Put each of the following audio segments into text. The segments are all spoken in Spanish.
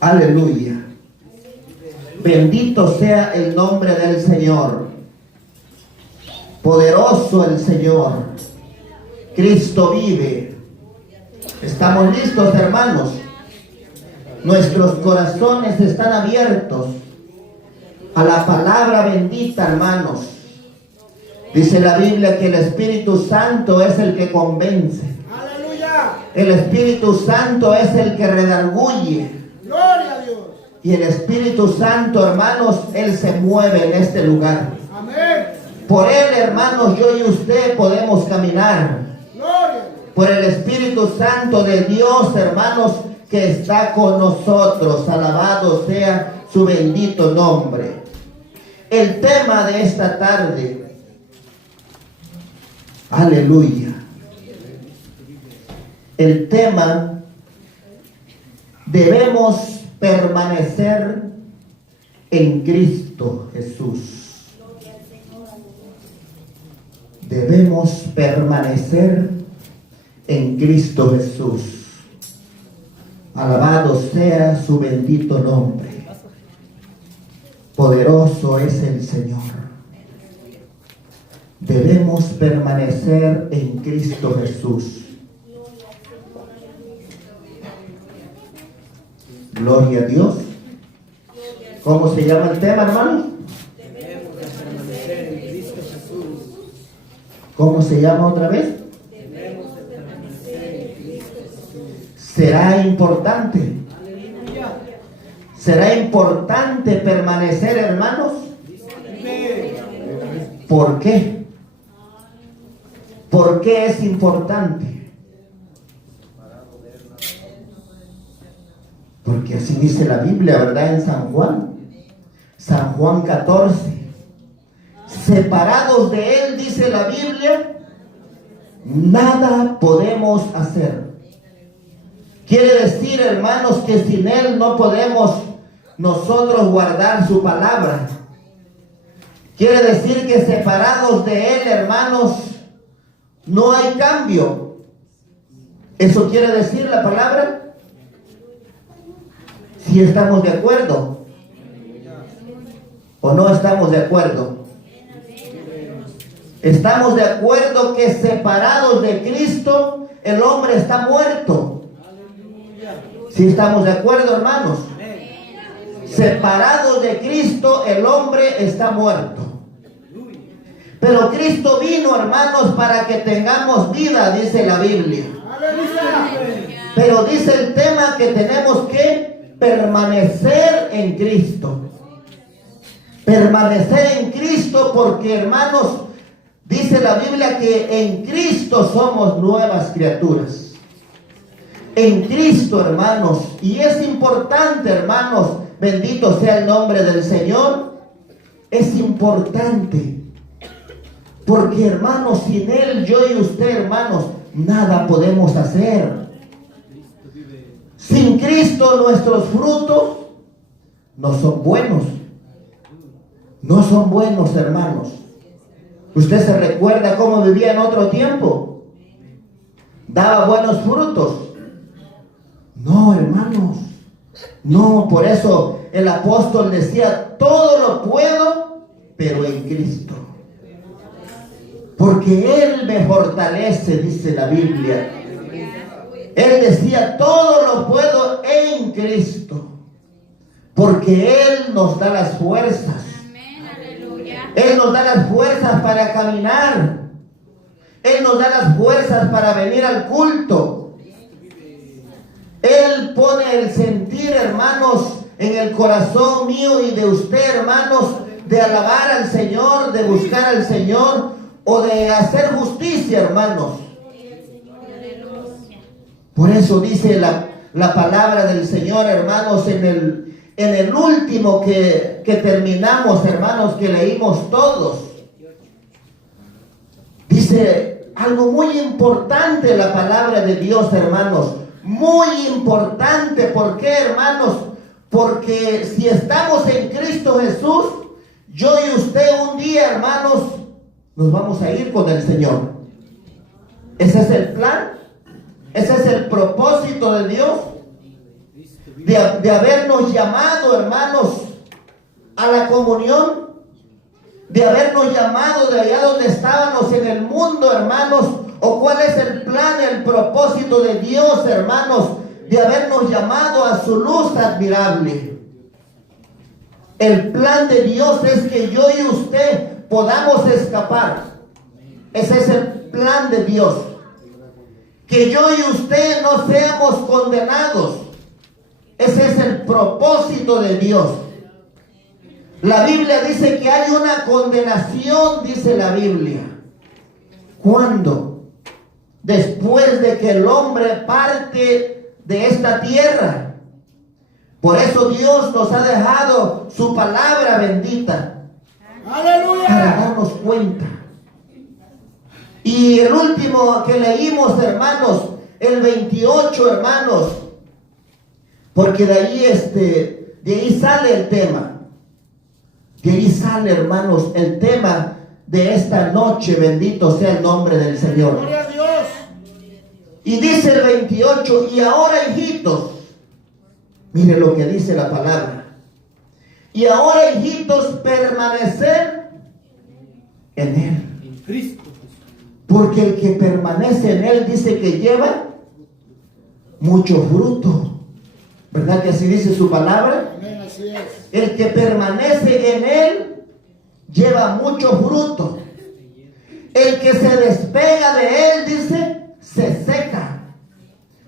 Aleluya. Bendito sea el nombre del Señor. Poderoso el Señor. Cristo vive. ¿Estamos listos, hermanos? Nuestros corazones están abiertos a la palabra bendita, hermanos. Dice la Biblia que el Espíritu Santo es el que convence. ¡Aleluya! El Espíritu Santo es el que redarguye. ¡Gloria a Dios! Y el Espíritu Santo, hermanos, Él se mueve en este lugar. ¡Amén! Por Él, hermanos, yo y usted podemos caminar. ¡Gloria! Por el Espíritu Santo de Dios, hermanos, que está con nosotros. Alabado sea su bendito nombre. El tema de esta tarde. Aleluya. El tema: debemos permanecer en Cristo Jesús. Debemos permanecer en Cristo Jesús. Alabado sea su bendito nombre. Poderoso es el Señor. Debemos permanecer en Cristo Jesús. Gloria a Dios. ¿Cómo se llama el tema, hermanos? Debemos permanecer en Cristo Jesús. ¿Cómo se llama otra vez? Debemos permanecer en Cristo Jesús. ¿Será importante? ¡Aleluya! ¿Será importante permanecer, hermanos? ¡Amén! ¿Por qué? ¿Por qué es importante? Porque así dice la Biblia, ¿verdad? En San Juan 14. Separados de Él, dice la Biblia, nada podemos hacer. Quiere decir, hermanos, que sin Él no podemos nosotros guardar su palabra. Quiere decir que separados de Él, hermanos, no hay cambio. ¿Eso quiere decir la palabra? Si estamos de acuerdo o no estamos de acuerdo. Estamos de acuerdo que separados de Cristo el hombre está muerto. Si estamos de acuerdo, hermanos. Separados de Cristo el hombre está muerto. Pero Cristo vino, hermanos, para que tengamos vida, dice la Biblia. Pero dice el tema que tenemos que permanecer en Cristo. Permanecer en Cristo porque, hermanos, dice la Biblia que en Cristo somos nuevas criaturas. En Cristo, hermanos. Y es importante, hermanos, bendito sea el nombre del Señor. Es importante. Porque, hermanos, sin Él, yo y usted, hermanos, nada podemos hacer. Sin Cristo nuestros frutos no son buenos. No son buenos, hermanos. ¿Usted se recuerda cómo vivía en otro tiempo? ¿Daba buenos frutos? No, hermanos. No, por eso el apóstol decía, todo lo puedo, pero en Cristo. Porque Él me fortalece, dice la Biblia. Él decía, todo lo puedo en Cristo. Porque Él nos da las fuerzas. Él nos da las fuerzas para caminar. Él nos da las fuerzas para venir al culto. Él pone el sentir, hermanos, en el corazón mío y de usted, hermanos, de alabar al Señor, de buscar al Señor o de hacer justicia, hermanos. Por eso dice la palabra del Señor, hermanos, en el último que terminamos, hermanos, que leímos todos. Dice algo muy importante la palabra de Dios, hermanos. Muy importante. ¿Por qué, hermanos? Porque si estamos en Cristo Jesús, yo y usted un día, hermanos, nos vamos a ir con el Señor. Ese es el plan. Ese es el propósito de Dios. de habernos llamado, hermanos, a la comunión, de habernos llamado de allá donde estábamos en el mundo, hermanos, o cuál es el plan, el propósito de Dios, hermanos, de habernos llamado a su luz admirable. El plan de Dios es que yo y usted podamos escapar. Ese es el plan de Dios. Que yo y usted no seamos condenados. Ese es el propósito de Dios. La Biblia dice que hay una condenación, dice la Biblia. ¿Cuándo? Después de que el hombre parte de esta tierra. Por eso Dios nos ha dejado su palabra bendita. ¡Aleluya! Para darnos cuenta. Y el último que leímos, hermanos, el 28, hermanos, porque de ahí sale el tema. De ahí sale, hermanos, el tema de esta noche. Bendito sea el nombre del Señor. ¡Gloria a Dios! Y dice el 28, y ahora, hijitos, mire lo que dice la palabra. Y ahora, hijitos, permanecer en Él. En Cristo. Porque el que permanece en Él dice que lleva mucho fruto. ¿Verdad que así dice su palabra? Amén, así es. El que permanece en Él lleva mucho fruto. El que se despega de Él, dice, se seca.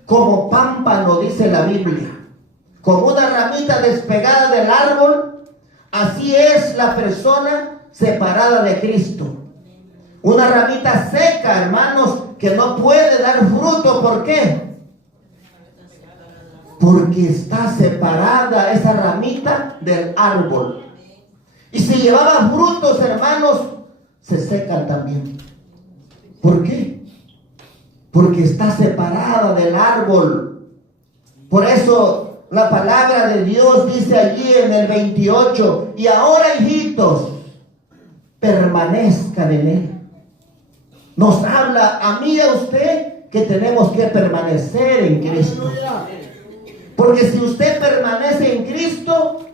Como pámpano, dice la Biblia. Como una ramita despegada del árbol, así es la persona separada de Cristo. Una ramita seca, hermanos, que no puede dar fruto. ¿Por qué? Porque está separada esa ramita del árbol. Y si llevaba frutos, hermanos, se secan también. ¿Por qué? Porque está separada del árbol. Por eso la palabra de Dios dice allí en el 28, y ahora, hijitos, permanezcan en Él. Nos habla a mí y a usted que tenemos que permanecer en Cristo. Porque si usted permanece en Cristo,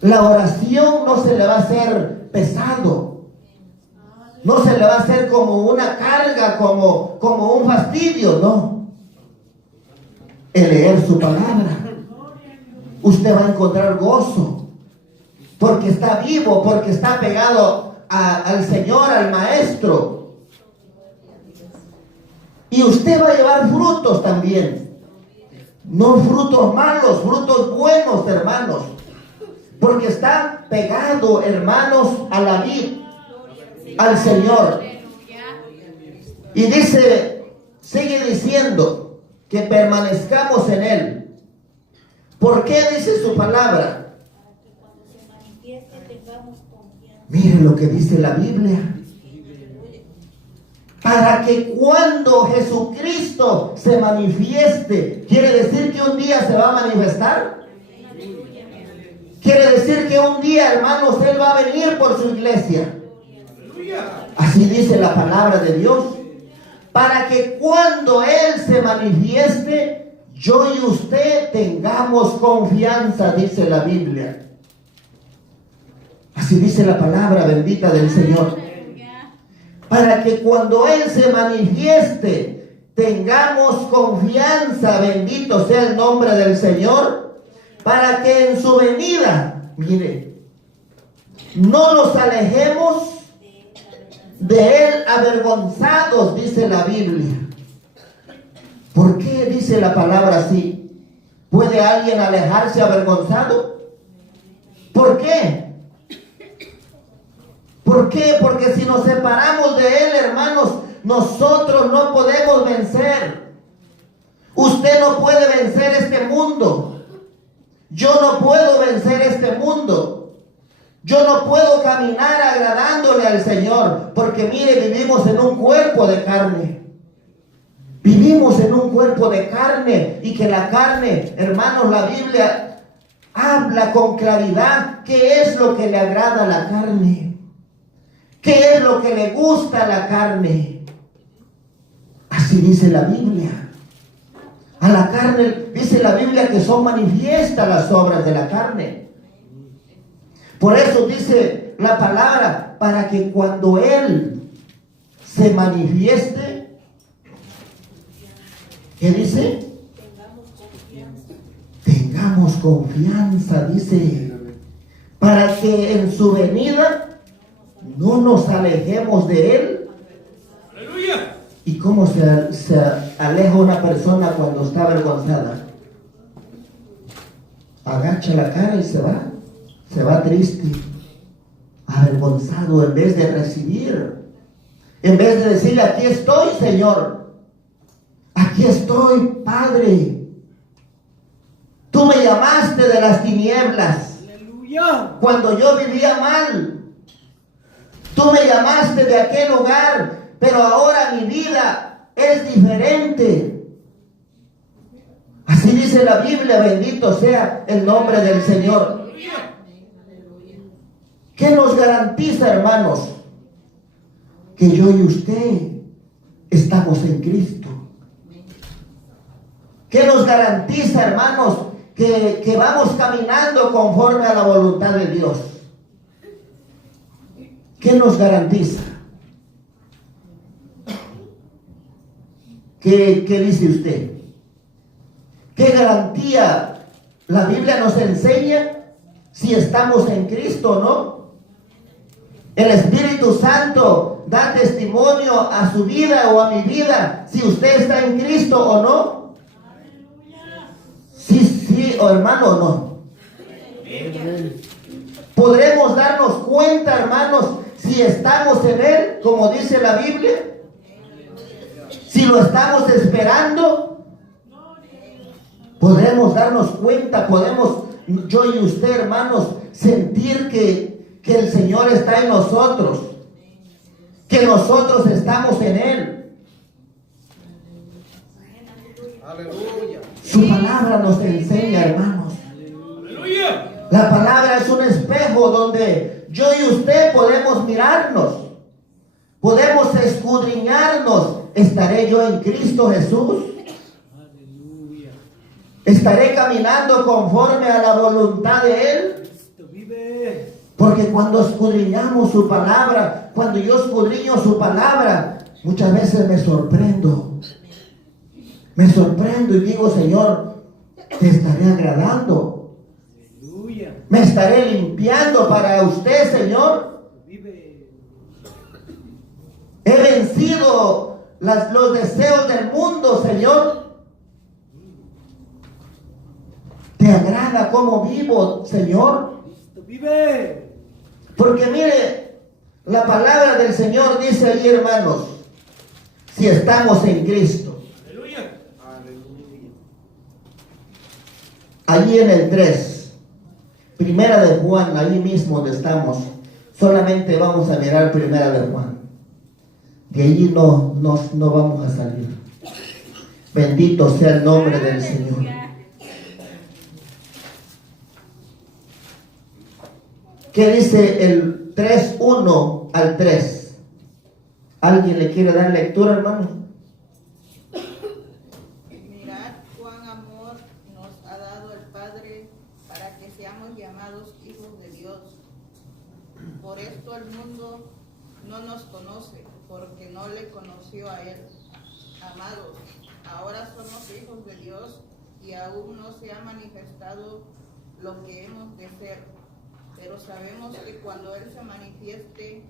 la oración no se le va a hacer pesado. No se le va a hacer como una carga, como un fastidio, no. El leer su palabra, usted va a encontrar gozo. Porque está vivo, porque está pegado al Señor, al Maestro. Y usted va a llevar frutos también. No frutos malos, frutos buenos, hermanos. Porque está pegado, hermanos, a la vid, al Señor. Y dice, sigue diciendo que permanezcamos en Él. ¿Por qué dice su palabra? Miren lo que dice la Biblia. Para que cuando Jesucristo se manifieste, ¿quiere decir que un día se va a manifestar? Quiere decir que un día, hermanos, Él va a venir por su iglesia. Así dice la palabra de Dios. Para que cuando Él se manifieste, yo y usted tengamos confianza, dice la Biblia. Así dice la palabra bendita del Señor. Para que cuando Él se manifieste, tengamos confianza, bendito sea el nombre del Señor, para que en su venida, mire, no nos alejemos de Él avergonzados, dice la Biblia. ¿Por qué dice la palabra así? ¿Puede alguien alejarse avergonzado? ¿Por qué? ¿Por qué? Porque si nos separamos de Él, hermanos, nosotros no podemos vencer. Usted no puede vencer este mundo. Yo no puedo vencer este mundo. Yo no puedo caminar agradándole al Señor. Porque mire, vivimos en un cuerpo de carne. Vivimos en un cuerpo de carne. Y que la carne, hermanos, la Biblia habla con claridad qué es lo que le agrada a la carne. ¿Qué es lo que le gusta a la carne? Así dice la Biblia. A la carne, dice la Biblia que son manifiestas las obras de la carne. Por eso dice la palabra, para que cuando Él se manifieste, ¿qué dice? Tengamos confianza, dice, para que en su venida no nos alejemos de Él. Aleluya. ¿Y cómo se aleja una persona cuando está avergonzada? Agacha la cara y se va triste, avergonzado, en vez de recibir, en vez de decirle, aquí estoy, Señor, aquí estoy, Padre, tú me llamaste de las tinieblas. Aleluya. Cuando yo vivía mal, tú me llamaste de aquel lugar, pero ahora mi vida es diferente. Así dice la Biblia, bendito sea el nombre del Señor. ¿Qué nos garantiza, hermanos? Que yo y usted estamos en Cristo. ¿Qué nos garantiza, hermanos? Que vamos caminando conforme a la voluntad de Dios. ¿Qué nos garantiza? ¿Qué dice usted? ¿Qué garantía la Biblia nos enseña si estamos en Cristo o no? El Espíritu Santo da testimonio a su vida o a mi vida si usted está en Cristo o no. Sí, o hermano, o no. Podremos darnos cuenta, hermanos, si estamos en Él, como dice la Biblia. Si lo estamos esperando, podremos darnos cuenta, podemos, yo y usted, hermanos, sentir que el Señor está en nosotros, que nosotros estamos en Él. Aleluya. Su palabra nos enseña, hermanos. Aleluya. La palabra es un espejo donde yo y usted podemos mirarnos, podemos escudriñarnos. ¿Estaré yo en Cristo Jesús? Aleluya. ¿Estaré caminando conforme a la voluntad de Él? Cristo vive. Porque cuando escudriñamos su palabra, cuando yo escudriño su palabra, muchas veces me sorprendo. Me sorprendo y digo, Señor, te estaré agradando. Aleluya. Me estaré limpiando para usted, Señor. Vive. He vencido los deseos del mundo, Señor. ¿Te agrada cómo vivo, Señor? Cristo vive. Porque mire, la palabra del Señor dice allí, hermanos, si estamos en Cristo. Aleluya. Aleluya. Allí en el 3, Primera de Juan, ahí mismo donde estamos, solamente vamos a mirar Primera de Juan. De allí no vamos a salir. Bendito sea el nombre del Señor. ¿Qué dice el 3:1 al 3? ¿Alguien le quiere dar lectura, hermano? Mirad cuán amor nos ha dado el Padre para que seamos llamados hijos de Dios. Por esto el mundo no nos conoce, porque no le conoció a Él. Amados, ahora somos hijos de Dios y aún no se ha manifestado lo que hemos de ser. Pero sabemos que cuando Él se manifieste,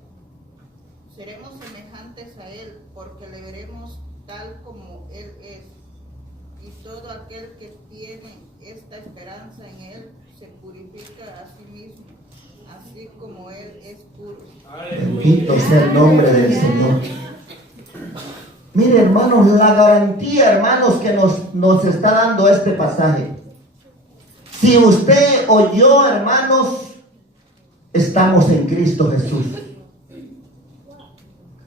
seremos semejantes a Él, porque le veremos tal como Él es. Y todo aquel que tiene esta esperanza en Él se purifica a sí mismo, así como Él es puro. Bendito sea el nombre del Señor. Mire, hermanos, la garantía, hermanos, que nos está dando este pasaje. Si usted o yo, hermanos, estamos en Cristo Jesús.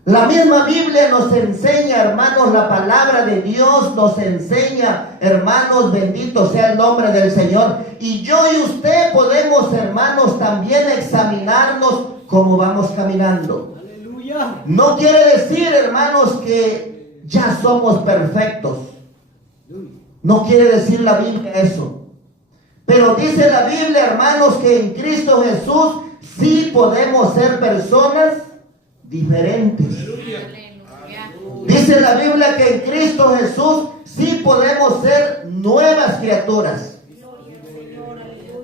La misma Biblia nos enseña, hermanos, la palabra de Dios nos enseña, hermanos, bendito sea el nombre del Señor. Y yo y usted podemos, hermanos, también examinarnos cómo vamos caminando. Aleluya. No quiere decir, hermanos, que ya somos perfectos. No quiere decir la Biblia eso. Pero dice la Biblia, hermanos, que en Cristo Jesús sí podemos ser personas diferentes. Dice la Biblia que en Cristo Jesús sí podemos ser nuevas criaturas.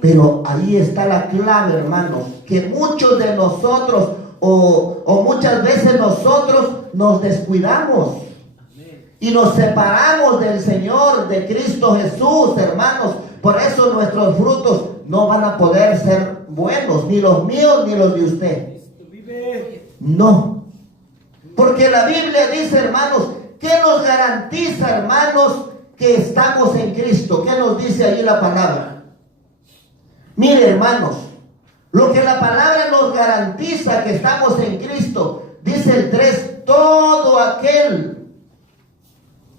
Pero ahí está la clave, hermanos, que muchos de nosotros o muchas veces nosotros nos descuidamos y nos separamos del Señor, de Cristo Jesús, hermanos. Por eso nuestros frutos no van a poder ser buenos, ni los míos ni los de usted. No. Porque la Biblia dice, hermanos, ¿qué nos garantiza, hermanos, que estamos en Cristo? ¿Qué nos dice allí la palabra? Mire, hermanos, lo que la palabra nos garantiza que estamos en Cristo, dice el 3, todo aquel.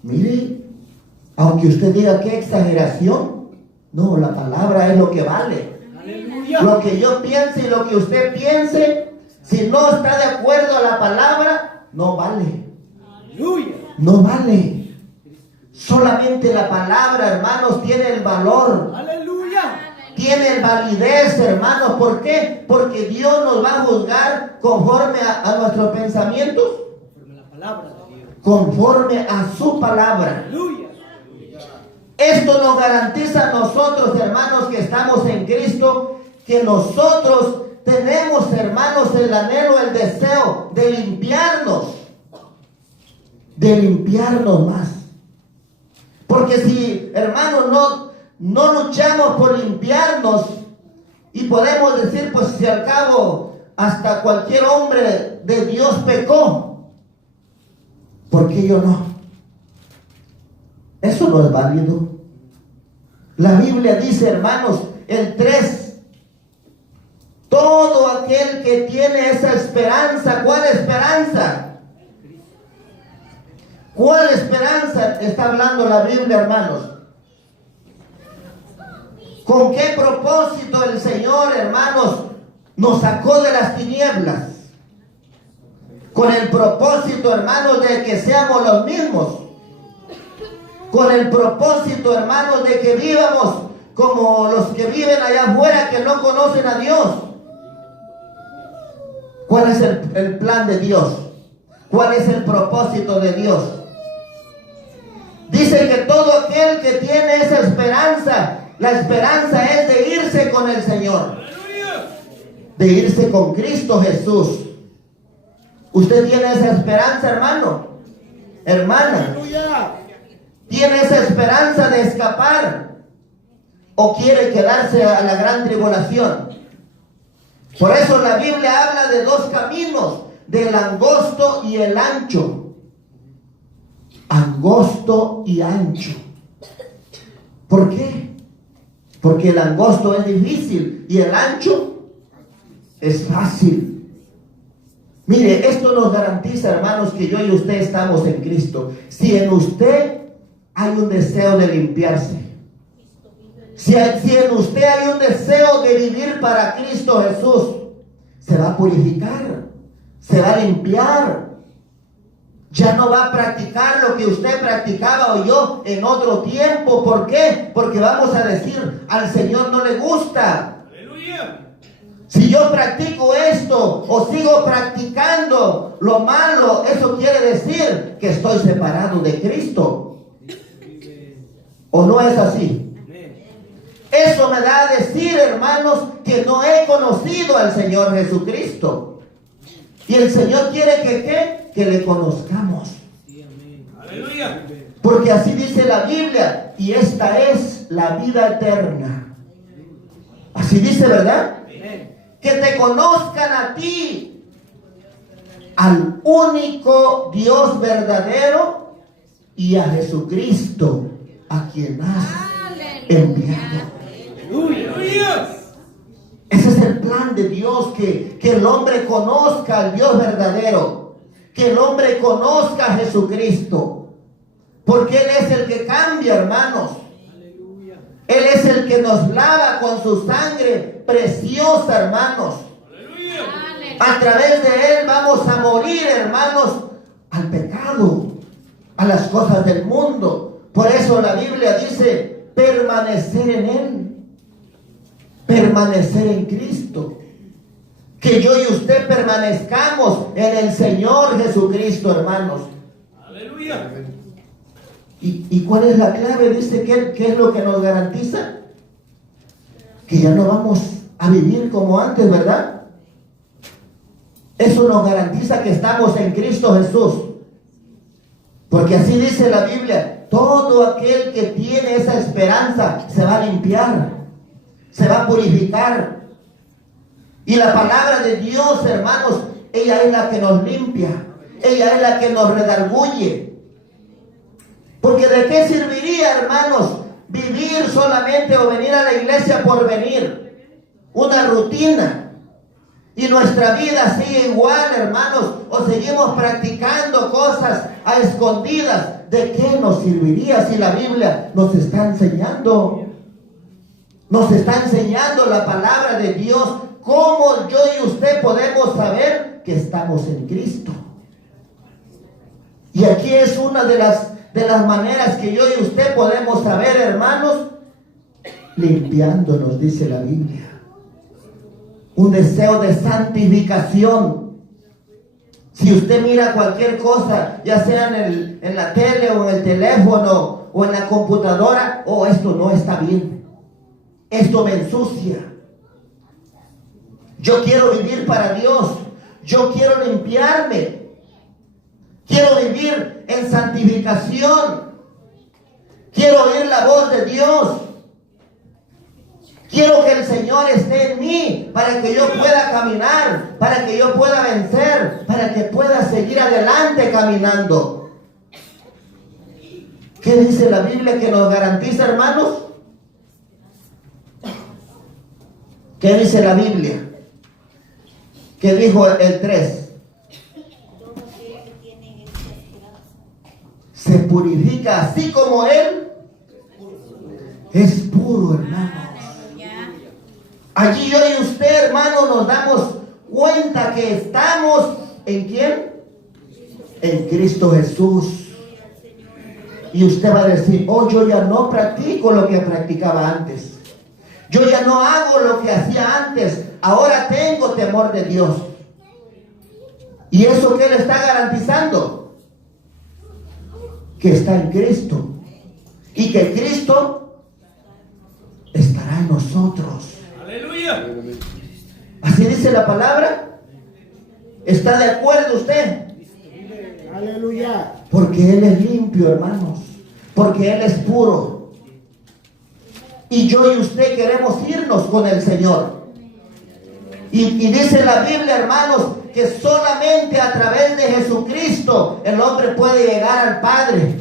Mire, aunque usted diga qué exageración, no, la palabra es lo que vale. Aleluya. Lo que yo piense y lo que usted piense, si no está de acuerdo a la palabra, no vale. Aleluya. No vale. Solamente la palabra, hermanos, tiene el valor. Aleluya. Tiene validez, hermanos. ¿Por qué? Porque Dios nos va a juzgar conforme a nuestros pensamientos. Conforme a la palabra de Dios. Conforme a su palabra. Aleluya. Esto nos garantiza a nosotros, hermanos, que estamos en Cristo, que nosotros tenemos, hermanos, el anhelo, el deseo de limpiarnos más. Porque si, hermanos, no luchamos por limpiarnos, y podemos decir, pues si al cabo hasta cualquier hombre de Dios pecó, ¿por qué yo no? Eso no es válido. La Biblia dice, hermanos, el 3, todo aquel que tiene esa esperanza. ¿Cuál esperanza? ¿Cuál esperanza está hablando la Biblia, hermanos? ¿Con qué propósito el Señor, hermanos, nos sacó de las tinieblas? Con el propósito, hermanos, de que seamos los mismos. Con el propósito, hermanos, de que vivamos como los que viven allá afuera, que no conocen a Dios. ¿Cuál es el plan de Dios? ¿Cuál es el propósito de Dios? Dice que todo aquel que tiene esa esperanza, la esperanza es de irse con el Señor, de irse con Cristo Jesús. ¿Usted tiene esa esperanza, hermano? Hermana, ¿tiene esa esperanza de escapar? ¿O quiere quedarse a la gran tribulación? Por eso la Biblia habla de dos caminos, del angosto y el ancho. Angosto y ancho. ¿Por qué? Porque el angosto es difícil y el ancho es fácil. Mire, esto nos garantiza, hermanos, que yo y usted estamos en Cristo. Si en usted hay un deseo de limpiarse, si en usted hay un deseo de vivir para Cristo Jesús, se va a purificar, se va a limpiar. Ya no va a practicar lo que usted practicaba o yo en otro tiempo. ¿Por qué? Porque vamos a decir, al Señor no le gusta. ¡Aleluya! Si yo practico esto o sigo practicando lo malo, eso quiere decir que estoy separado de Cristo. ¿O no es así? Eso me da a decir, hermanos, que no he conocido al Señor Jesucristo. Y el Señor quiere que ¿qué? Que le conozcamos. Aleluya. Porque así dice la Biblia, y esta es la vida eterna. Así dice, ¿verdad? Que te conozcan a ti, al único Dios verdadero, y a Jesucristo, a quien has enviado. Aleluya. Ese es el plan de Dios, que el hombre conozca al Dios verdadero, que el hombre conozca a Jesucristo, porque Él es el que cambia, hermanos. Él es el que nos lava con su sangre preciosa, hermanos. A través de Él vamos a morir, hermanos, al pecado, a las cosas del mundo. Por eso la Biblia dice permanecer en Él, permanecer en Cristo. Que yo y usted permanezcamos en el Señor Jesucristo, hermanos. Aleluya. ¿Y cuál es la clave? Dice ¿qué es lo que nos garantiza? Que ya no vamos a vivir como antes, ¿verdad? Eso nos garantiza que estamos en Cristo Jesús. Porque así dice la Biblia, todo aquel que tiene esa esperanza se va a limpiar, se va a purificar. Y la palabra de Dios, hermanos, ella es la que nos limpia, ella es la que nos redarguye. Porque ¿de qué serviría, hermanos, vivir solamente o venir a la iglesia por venir? Una rutina. Y nuestra vida sigue igual, hermanos, o seguimos practicando cosas a escondidas. ¿De qué nos serviría si la Biblia nos está enseñando? Nos está enseñando la palabra de Dios. ¿Cómo yo y usted podemos saber que estamos en Cristo? Y aquí es una de las maneras que yo y usted podemos saber, hermanos, limpiándonos, dice la Biblia. Un deseo de santificación. Si usted mira cualquier cosa, ya sea en la tele o en el teléfono o en la computadora, esto no está bien, esto me ensucia. Yo quiero vivir para Dios, yo quiero limpiarme, quiero vivir en santificación, quiero oír la voz de Dios. Quiero que el Señor esté en mí para que yo pueda caminar, para que yo pueda vencer, para que pueda seguir adelante caminando. ¿Qué dice la Biblia que nos garantiza, hermanos? ¿Qué dice la Biblia? ¿Qué dijo el 3? Se purifica así como Él es puro, hermano. Allí yo y usted, hermano, nos damos cuenta que estamos ¿en quién? En Cristo Jesús. Y usted va a decir, yo ya no practico lo que practicaba antes. Yo ya no hago lo que hacía antes. Ahora tengo temor de Dios. ¿Y eso qué le está garantizando? Que está en Cristo. Y que Cristo estará en nosotros. Aleluya. Así dice la palabra. ¿Está de acuerdo usted? Aleluya. Porque Él es limpio, hermanos. Porque Él es puro. Y yo y usted queremos irnos con el Señor. Y dice la Biblia, hermanos, que solamente a través de Jesucristo el hombre puede llegar al Padre.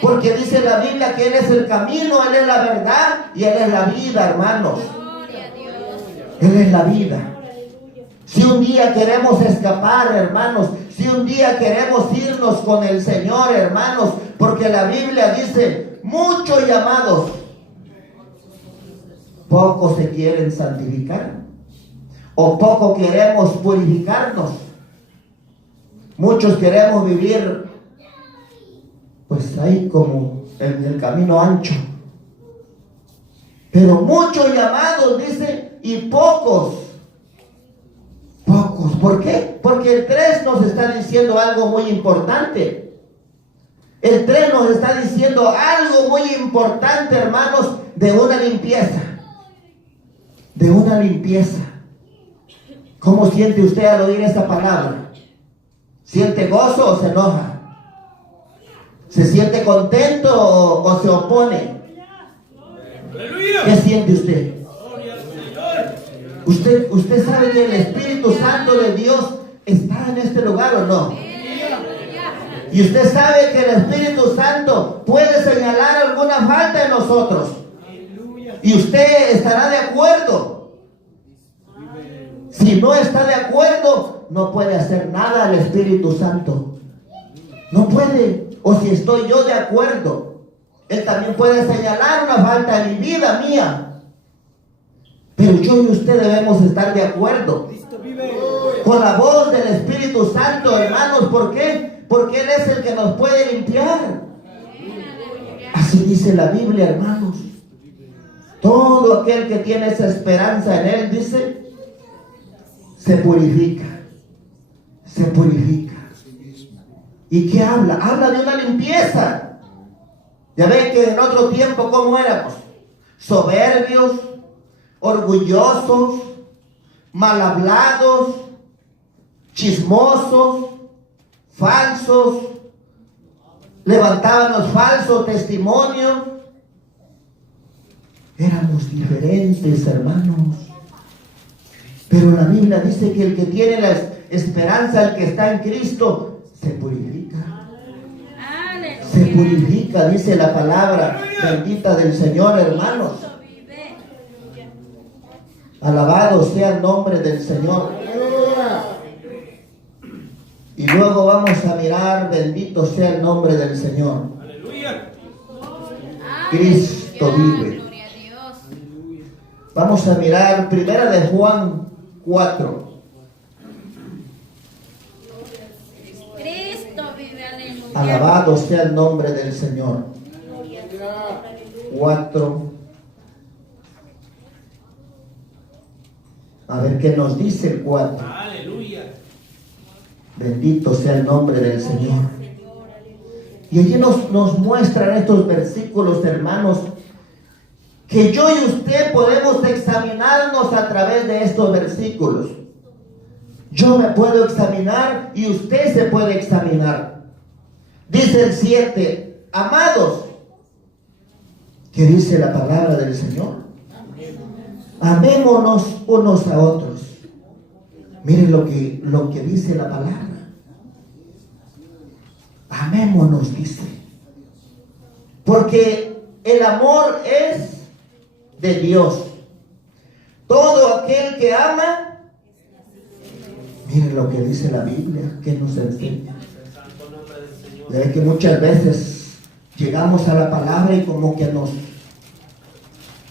Porque dice la Biblia que Él es el camino, Él es la verdad y Él es la vida, hermanos. Él es la vida. Si un día queremos escapar, hermanos, si un día queremos irnos con el Señor, hermanos, porque la Biblia dice, muchos llamados, pocos se quieren santificar, o poco queremos purificarnos. Muchos queremos vivir, pues ahí como en el camino ancho. Pero muchos llamados, dice, y pocos. ¿Por qué? Porque el 3 nos está diciendo algo muy importante. El 3 nos está diciendo algo muy importante, hermanos, de una limpieza. De una limpieza. ¿Cómo siente usted al oír esta palabra? ¿Siente gozo o se enoja? ¿Se siente contento o se opone? ¿Qué siente usted? ¿Usted sabe que el Espíritu Santo de Dios está en este lugar o no? Y usted sabe que el Espíritu Santo puede señalar alguna falta en nosotros. Y usted estará de acuerdo. Si no está de acuerdo, no puede hacer nada al Espíritu Santo. No puede. O si estoy yo de acuerdo, Él también puede señalar una falta en mi vida mía. Pero yo y usted debemos estar de acuerdo con la voz del Espíritu Santo, hermanos. ¿Por qué? Porque Él es el que nos puede limpiar. Así dice la Biblia, hermanos. Todo aquel que tiene esa esperanza en Él, dice, se purifica. Se purifica. ¿Y qué habla? Habla de una limpieza. Ya ven que en otro tiempo, ¿cómo éramos? Soberbios, orgullosos, mal hablados, chismosos, falsos, levantaban los falsos testimonios. Éramos diferentes, hermanos. Pero la Biblia dice que el que tiene la esperanza, el que está en Cristo, se purifica. Se purifica, dice la palabra bendita del Señor, hermanos. Alabado sea el nombre del Señor. Y luego vamos a mirar, bendito sea el nombre del Señor. Cristo vive. Vamos a mirar primera de Juan 4. Cristo vive, aleluya. Alabado sea el nombre del Señor. 4. A ver qué nos dice el 4. Aleluya. Bendito sea el nombre del Señor. Y allí nos muestran estos versículos, hermanos, que yo y usted podemos examinarnos a través de estos versículos. Yo me puedo examinar y usted se puede examinar. Dice el 7, amados, ¿qué dice la palabra del Señor? Amémonos unos a otros. Miren lo que dice la palabra. Amémonos, dice. Porque el amor es de Dios. Todo aquel que ama, miren lo que dice la Biblia, que nos enseña. De que muchas veces llegamos a la palabra y como que nos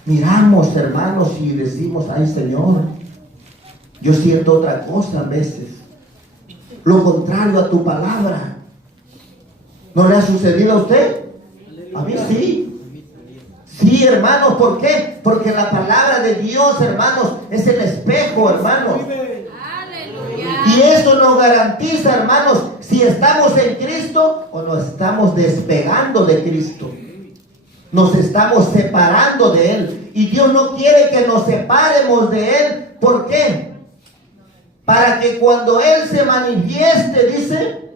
miramos, hermanos, y decimos, ay Señor, yo siento otra cosa a veces, lo contrario a tu palabra. ¿No le ha sucedido a usted? A mí sí. Sí, hermanos, ¿por qué? Porque la palabra de Dios, hermanos, es el espejo, hermanos. Y eso nos garantiza, hermanos, si estamos en Cristo o nos estamos despegando de Cristo. Nos estamos separando de Él. Y Dios no quiere que nos separemos de Él. ¿Por qué? Para que cuando Él se manifieste, dice,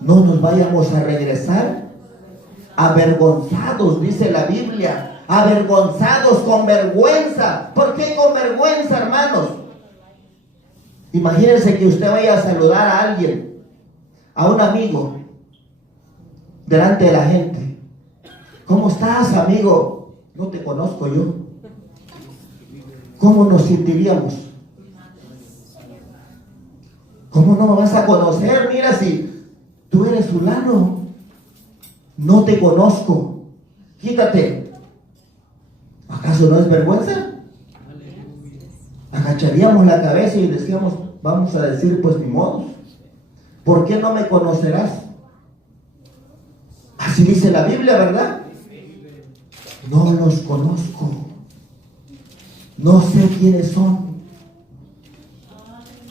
no nos vayamos a regresar avergonzados, dice la Biblia. Avergonzados, con vergüenza. ¿Por qué con vergüenza, hermanos? Imagínense que usted vaya a saludar a alguien, a un amigo, delante de la gente. ¿Cómo estás, amigo? No te conozco yo. ¿Cómo nos sentiríamos? ¿Cómo no me vas a conocer? Mira, si tú eres fulano, no te conozco. Quítate. ¿Acaso no es vergüenza? Agacharíamos la cabeza y decíamos, vamos a decir, pues ni modo. ¿Por qué no me conocerás? Así dice la Biblia, ¿verdad? No los conozco. No sé quiénes son.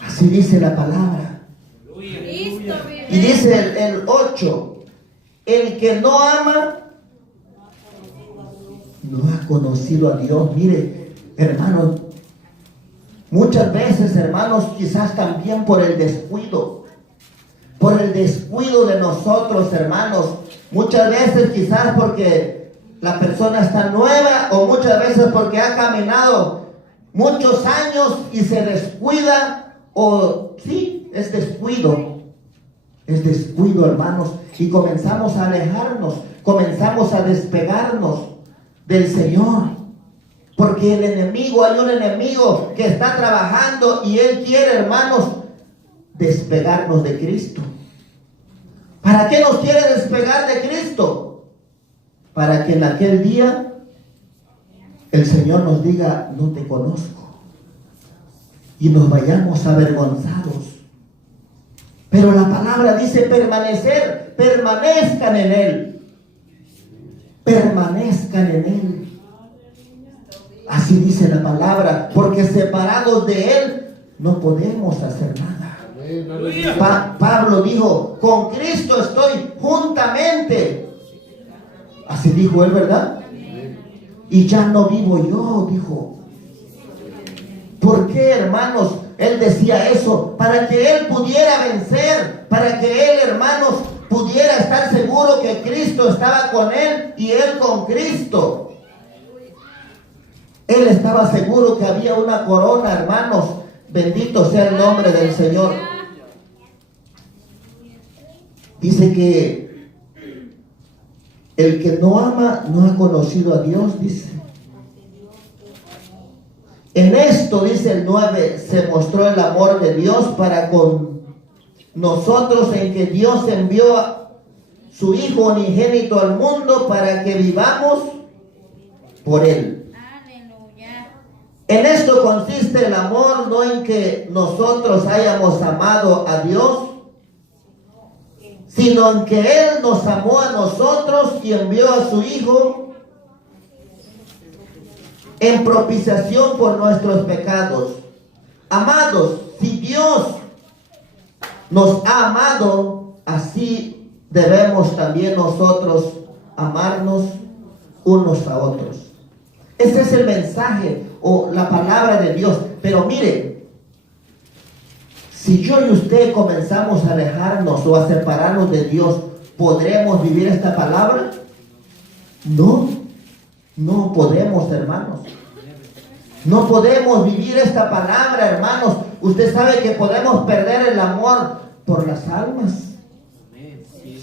Así dice la palabra. Y dice el 8, el que no ama, no ha conocido a Dios. Mire, hermanos, muchas veces, hermanos, quizás también por el descuido de nosotros, hermanos. Muchas veces quizás porque la persona está nueva, o muchas veces porque ha caminado muchos años y se descuida, o sí, es descuido, hermanos, y comenzamos a alejarnos, comenzamos a despegarnos del Señor. Porque el enemigo, hay un enemigo que está trabajando y él quiere, hermanos, despegarnos de Cristo. ¿Para qué nos quiere despegar de Cristo? Para que en aquel día el Señor nos diga, no te conozco, y nos vayamos avergonzados. Pero la palabra dice permanecer, permanezcan en Él. permanezcan en Él. Así dice la palabra, porque separados de Él no podemos hacer nada. Pablo dijo, con Cristo estoy juntamente. Así dijo él, ¿verdad? Y ya no vivo yo, dijo. ¿Por qué, hermanos? Él decía eso, para que él pudiera vencer, para que él, hermanos, pudiera estar seguro que Cristo estaba con él y él con Cristo. Él estaba seguro que había una corona, hermanos. Bendito sea el nombre del Señor. Dice que el que no ama no ha conocido a Dios, dice. En esto, dice el 9, se mostró el amor de Dios para con nosotros, en que Dios envió a su Hijo unigénito al mundo para que vivamos por Él. En esto consiste el amor, no en que nosotros hayamos amado a Dios, sino en que Él nos amó a nosotros y envió a su Hijo en propiciación por nuestros pecados. Amados, si Dios nos ha amado, así debemos también nosotros amarnos unos a otros. Ese es el mensaje o la palabra de Dios. Pero mire, si yo y usted comenzamos a alejarnos o a separarnos de Dios, ¿podremos vivir esta palabra? No, no podemos, hermanos. No podemos vivir esta palabra, hermanos. Usted sabe que podemos perder el amor por las almas.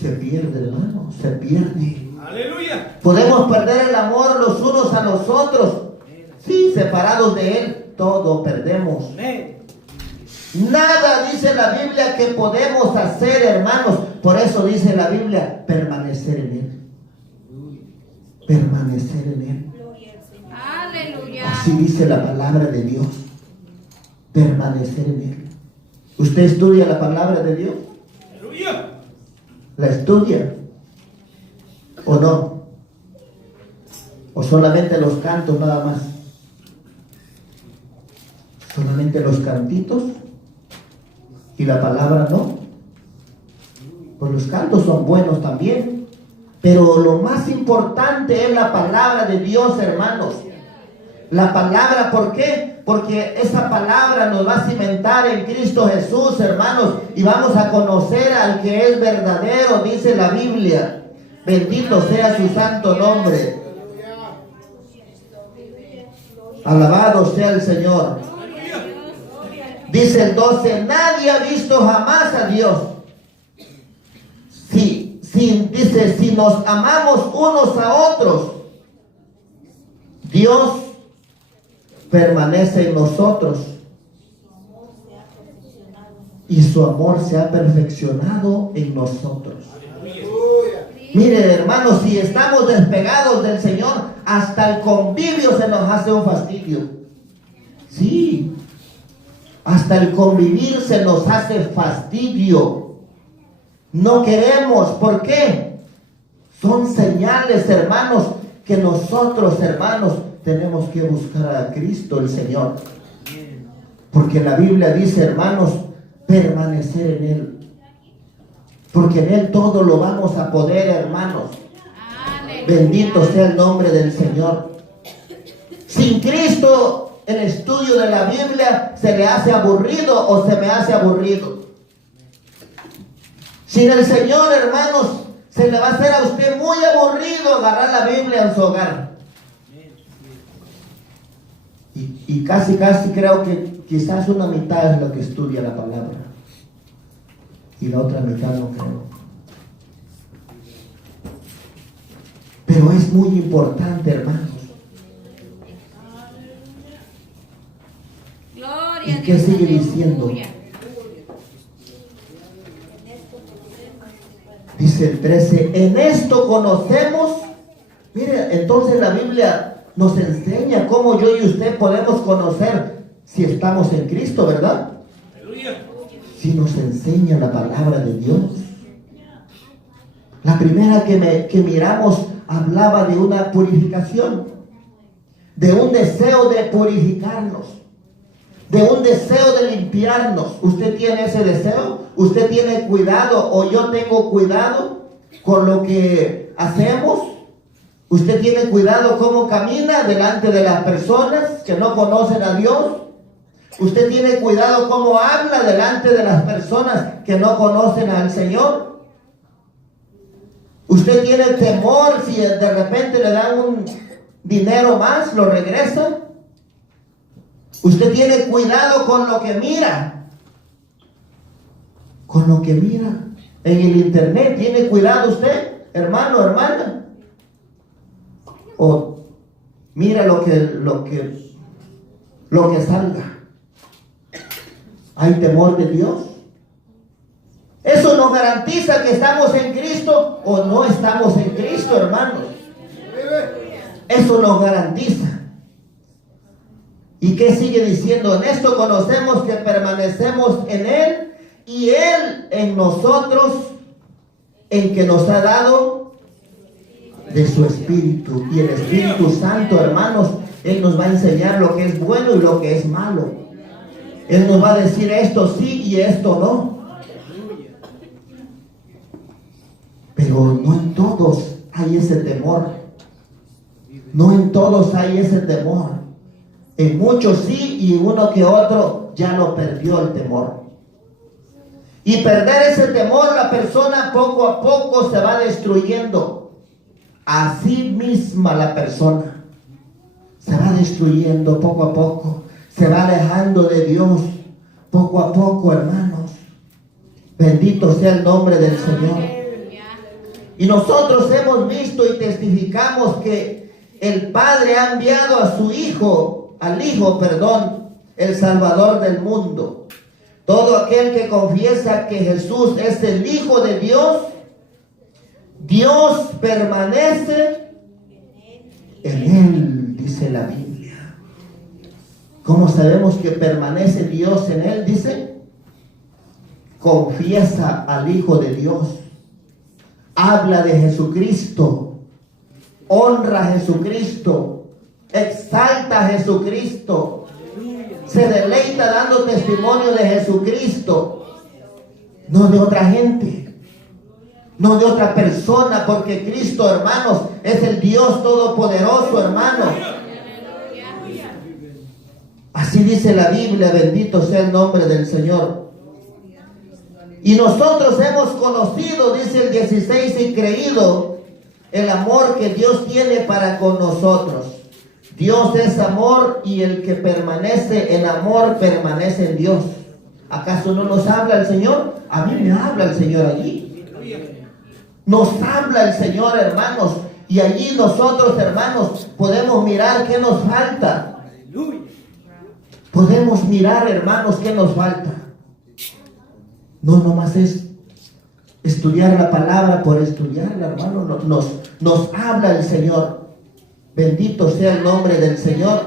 Se pierde, hermano, se pierde. Aleluya. Podemos perder el amor los unos a los otros. Sí, separados de Él, todo perdemos. Nada dice la Biblia que podemos hacer, hermanos. Por eso dice la Biblia, permanecer en Él. Permanecer en Él. Aleluya. Así dice la palabra de Dios. Permanecer en Él. ¿Usted estudia la palabra de Dios? Aleluya. ¿La estudia? ¿O no? ¿O solamente los cantos nada más? ¿Solamente los cantitos? ¿Y la palabra no? Pues los cantos son buenos también, pero lo más importante es la palabra de Dios, hermanos. La palabra, ¿por qué? Porque esa palabra nos va a cimentar en Cristo Jesús, hermanos, y vamos a conocer al que es verdadero, dice la Biblia. Bendito sea su santo nombre. Alabado sea el Señor. Dice el 12, nadie ha visto jamás a Dios. Dice, si nos amamos unos a otros, Dios permanece en nosotros y su amor se ha perfeccionado en nosotros. Mire, hermanos, si estamos despegados del Señor, hasta el convivio se nos hace un fastidio. Sí, hasta el convivir se nos hace fastidio. No queremos. ¿Por qué? Son señales, hermanos, que nosotros, hermanos, tenemos que buscar a Cristo el Señor. Porque la Biblia dice, hermanos, permanecer en Él. Porque en Él todo lo vamos a poder, hermanos. Bendito sea el nombre del Señor. Sin Cristo, el estudio de la Biblia se le hace aburrido o se me hace aburrido. Sin el Señor, hermanos, se le va a hacer a usted muy aburrido agarrar la Biblia en su hogar. Y casi creo que quizás una mitad es lo que estudia la palabra. Y la otra mitad no creo. Pero es muy importante, hermanos. Gloria ¿Y qué sigue Dios, diciendo? aleluya. Dice el 13, en esto conocemos. Mire, entonces la Biblia nos enseña cómo yo y usted podemos conocer si estamos en Cristo, ¿verdad? Si nos enseña la palabra de Dios. La primera que miramos hablaba de una purificación, de un deseo de purificarnos, de un deseo de limpiarnos. ¿Usted tiene ese deseo? ¿Usted tiene cuidado o yo tengo cuidado con lo que hacemos? ¿Usted tiene cuidado cómo camina delante de las personas que no conocen a Dios? ¿Usted tiene cuidado cómo habla delante de las personas que no conocen al Señor? ¿Usted tiene temor si de repente le dan un dinero más, lo regresa? ¿Usted tiene cuidado con lo que mira? Con lo que mira en el internet, ¿tiene cuidado usted, hermano, hermana? O mira lo que salga. ¿Hay temor de Dios? Eso nos garantiza que estamos en Cristo o no estamos en Cristo, hermanos. Eso nos garantiza. ¿Y qué sigue diciendo? En esto conocemos que permanecemos en Él y Él en nosotros, en que nos ha dado de su Espíritu. Y el Espíritu Santo, hermanos, Él nos va a enseñar lo que es bueno y lo que es malo. Él nos va a decir esto sí y esto no. Pero no en todos hay ese temor. No en todos hay ese temor. En muchos sí, y uno que otro ya lo perdió el temor. Y perder ese temor, la persona poco a poco se va destruyendo. A sí misma la persona se va destruyendo poco a poco. Se va alejando de Dios poco a poco, hermanos. Bendito sea el nombre del Señor. Y nosotros hemos visto y testificamos que el Padre ha enviado a su Hijo, el Salvador del mundo. Todo aquel que confiesa que Jesús es el Hijo de Dios, Dios permanece en Él, dice la Biblia. ¿Cómo sabemos que permanece Dios en Él? Dice, confiesa al Hijo de Dios, habla de Jesucristo, honra a Jesucristo, exalta a Jesucristo, se deleita dando testimonio de Jesucristo, no de otra gente, no de otra persona, porque Cristo, hermanos, es el Dios todopoderoso, hermanos. Así dice la Biblia, bendito sea el nombre del Señor. Y nosotros hemos conocido, dice el 16, y creído el amor que Dios tiene para con nosotros. Dios es amor y el que permanece en amor permanece en Dios. ¿Acaso no nos habla el Señor? A mí me habla el Señor allí. Nos habla el Señor, hermanos, y allí nosotros, hermanos, podemos mirar qué nos falta. Podemos mirar, hermanos, qué nos falta. No nomás es estudiar la palabra por estudiarla, hermano. Nos habla el Señor. Bendito sea el nombre del Señor.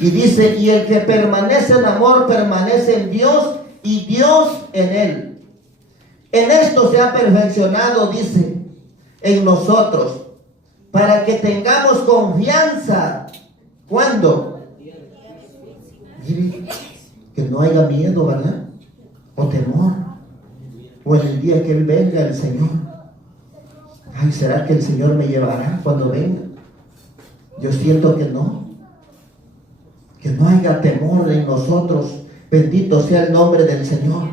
Y dice, y el que permanece en amor permanece en Dios y Dios en él. En esto se ha perfeccionado, dice, en nosotros, para que tengamos confianza. ¿Cuándo? Mire, que no haya miedo, ¿verdad? O temor. O en el día que Él venga, el Señor. Ay, ¿será que el Señor me llevará cuando venga? Yo siento que no. Que no haya temor en nosotros. Bendito sea el nombre del Señor.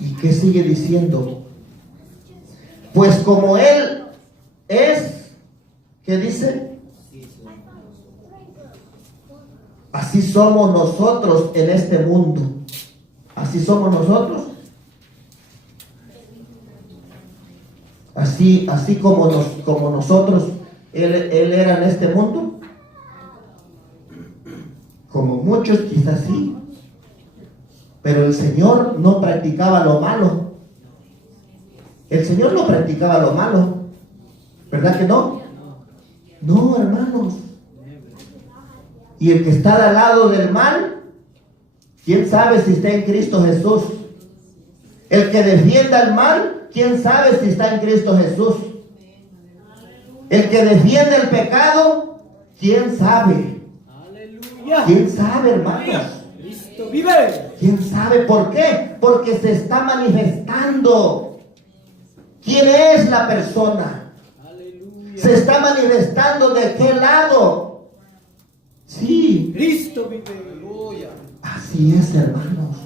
¿Y qué sigue diciendo? Pues como Él es, ¿qué dice? Así somos nosotros en este mundo. Así somos nosotros. Así como nosotros, él era en este mundo. Como muchos quizás sí. Pero el Señor no practicaba lo malo. El Señor no practicaba lo malo. ¿Verdad que no? No, hermanos. Y el que está al lado del mal, ¿quién sabe si está en Cristo Jesús? El que defienda el mal, ¿quién sabe si está en Cristo Jesús? El que defiende el pecado, ¿quién sabe? Aleluya. ¿Quién sabe, hermanos? Cristo vive. ¿Quién sabe por qué? Porque se está manifestando. ¿Quién es la persona? Aleluya. Se está manifestando de qué lado. Sí, Cristo vive. Aleluya. así es, hermanos.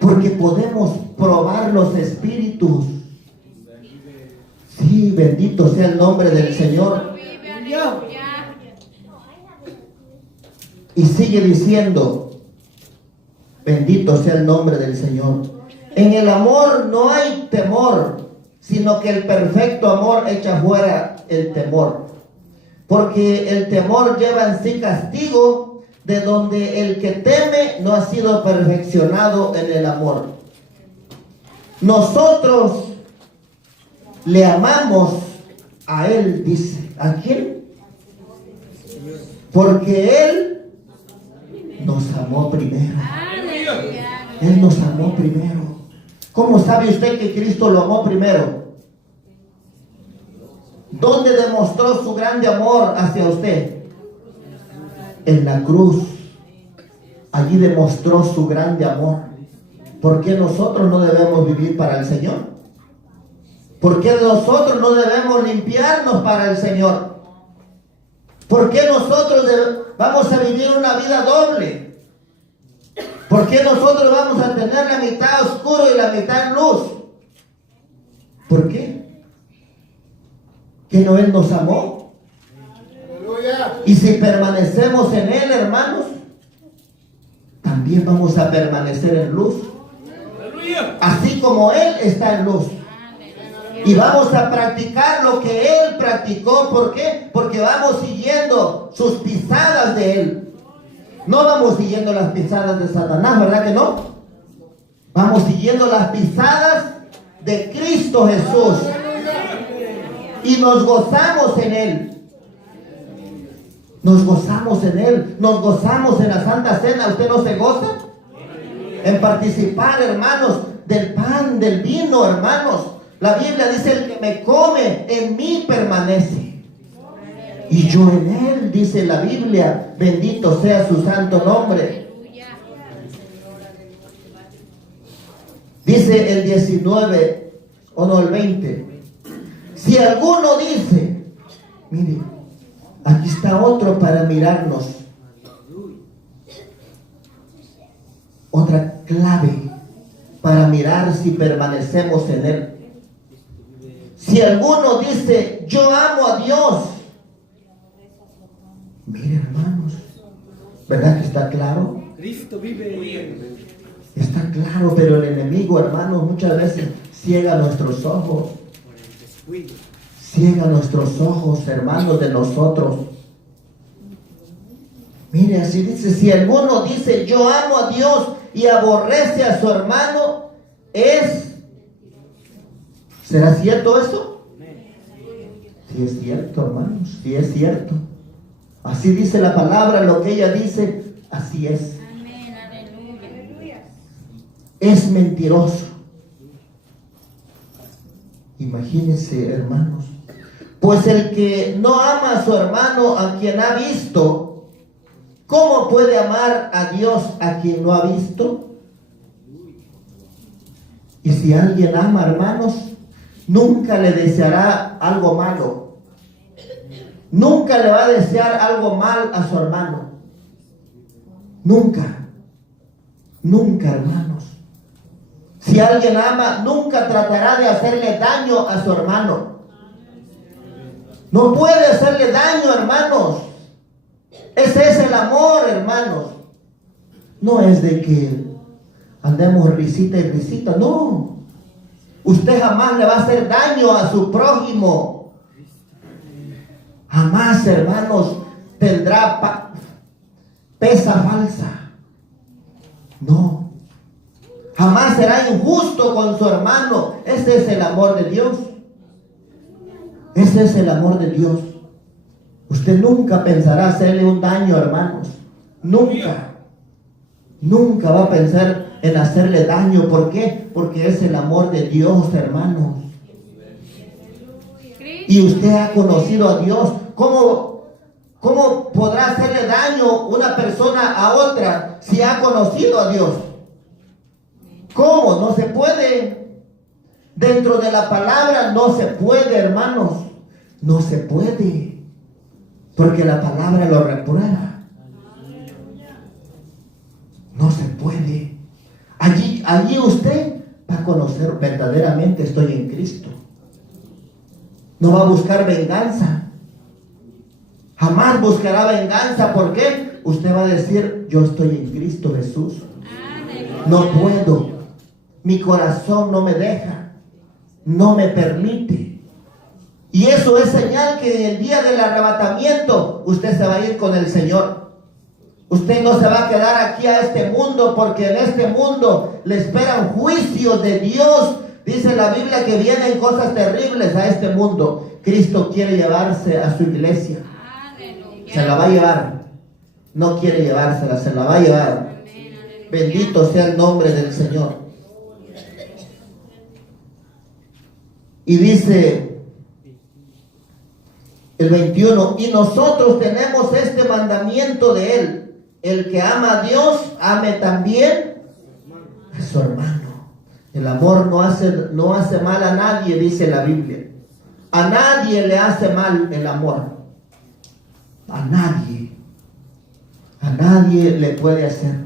Porque podemos probar los espíritus. Sí, bendito sea el nombre del Señor. Y sigue diciendo, bendito sea el nombre del Señor. En el amor no hay temor, sino que el perfecto amor echa fuera el temor. Porque el temor lleva en sí castigo, de donde el que teme no ha sido perfeccionado en el amor. Nosotros le amamos a Él, dice. ¿A quién? Porque Él nos amó primero. Él nos amó primero. ¿Cómo sabe usted que Cristo lo amó primero? ¿Dónde demostró su grande amor hacia usted? En la cruz. Allí demostró su grande amor. ¿Por qué nosotros no debemos vivir para el Señor? ¿Por qué nosotros no debemos limpiarnos para el Señor? ¿Por qué nosotros vamos a vivir una vida doble? ¿Por qué nosotros vamos a tener la mitad oscuro y la mitad luz? ¿Por qué? ¿Que no Él nos amó? Y si permanecemos en Él, hermanos, también vamos a permanecer en luz. Así como Él está en luz. Y vamos a practicar lo que Él practicó. ¿Por qué? Porque vamos siguiendo sus pisadas de Él. No vamos siguiendo las pisadas de Satanás, ¿verdad que no? Vamos siguiendo las pisadas de Cristo Jesús. Y nos gozamos en Él. Nos gozamos en Él. Nos gozamos en la Santa Cena. ¿Usted no se goza? En participar, hermanos, del pan, del vino, hermanos. La Biblia dice, el que me come, en mí permanece. Y yo en Él, dice la Biblia. Bendito sea su santo nombre. Dice el 19, o no, el 20. Si alguno dice, mire, aquí está otro para mirarnos. Otra clave para mirar si permanecemos en Él. Si alguno dice, yo amo a Dios. Mire, hermanos, ¿verdad que está claro? Cristo vive. Está claro, pero el enemigo, hermanos, muchas veces ciega nuestros ojos. Ciega nuestros ojos, hermanos, de nosotros. Mire, así dice, si alguno dice, yo amo a Dios y aborrece a su hermano, ¿será cierto eso? Sí es cierto, hermanos, sí es cierto. Así dice la palabra, lo que ella dice, así es. Es mentiroso. Imagínense, hermanos. Pues el que no ama a su hermano a quien ha visto, ¿cómo puede amar a Dios a quien no ha visto? Y si alguien ama, hermanos, nunca le deseará algo malo. Nunca le va a desear algo mal a su hermano. Nunca. Nunca, hermanos. Si alguien ama, nunca tratará de hacerle daño a su hermano. No puede hacerle daño, hermanos. Ese es el amor, hermanos. No es de que andemos risita y risita, no. Usted jamás le va a hacer daño a su prójimo. Jamás, hermanos, tendrá pesa falsa. No. Jamás será injusto con su hermano. Ese es el amor de Dios. Ese es el amor de Dios. Usted nunca pensará hacerle un daño, hermanos. Nunca. Nunca va a pensar en hacerle daño. ¿Por qué? Porque es el amor de Dios, hermanos. Y usted ha conocido a Dios. ¿Cómo podrá hacerle daño una persona a otra si ha conocido a Dios? ¿Cómo? No se puede. Dentro de la palabra no se puede, hermanos. No se puede. Porque la palabra lo reprueba. No se puede. Allí usted va a conocer verdaderamente estoy en Cristo. No va a buscar venganza. Jamás buscará venganza. ¿Por qué? Usted va a decir, yo estoy en Cristo Jesús. No puedo. Mi corazón no me deja. No me permite. Y eso es señal que en el día del arrebatamiento usted se va a ir con el Señor. Usted no se va a quedar aquí a este mundo, porque en este mundo le esperan juicios de Dios. Dice la Biblia que vienen cosas terribles a este mundo. Cristo quiere llevarse a su iglesia. Se la va a llevar. No quiere llevársela, se la va a llevar. Bendito sea el nombre del Señor. Y dice el 21, y nosotros tenemos este mandamiento de Él. El que ama a Dios, ame también a su hermano. El amor no hace mal a nadie, dice la Biblia. A nadie le hace mal el amor. A nadie. A nadie le puede hacer.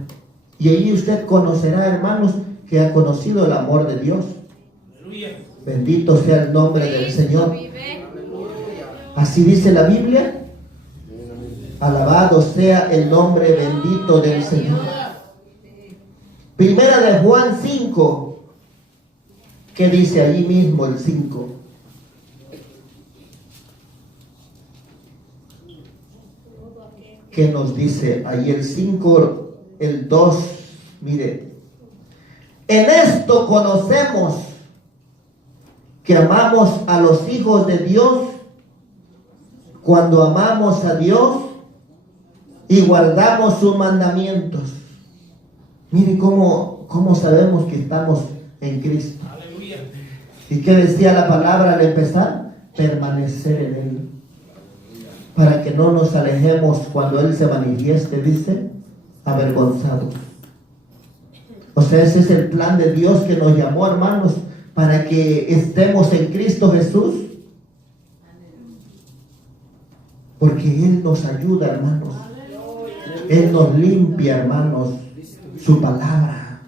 Y allí usted conocerá, hermanos, que ha conocido el amor de Dios. Bendito sea el nombre del Señor. Así dice la Biblia. Alabado sea el nombre bendito del Señor. Primera de Juan 5. ¿Qué dice allí mismo el 5? ¿Qué nos dice ahí el 5? El 2. Mire. En esto conocemos que amamos a los hijos de Dios cuando amamos a Dios y guardamos sus mandamientos. Mire cómo sabemos que estamos en Cristo. Aleluya. ¿Y qué decía la palabra al empezar? Permanecer en Él. Para que no nos alejemos cuando Él se manifieste, dice, avergonzados. O sea, ese es el plan de Dios que nos llamó, hermanos, para que estemos en Cristo Jesús. Porque Él nos ayuda, hermanos. Él nos limpia, hermanos, su palabra.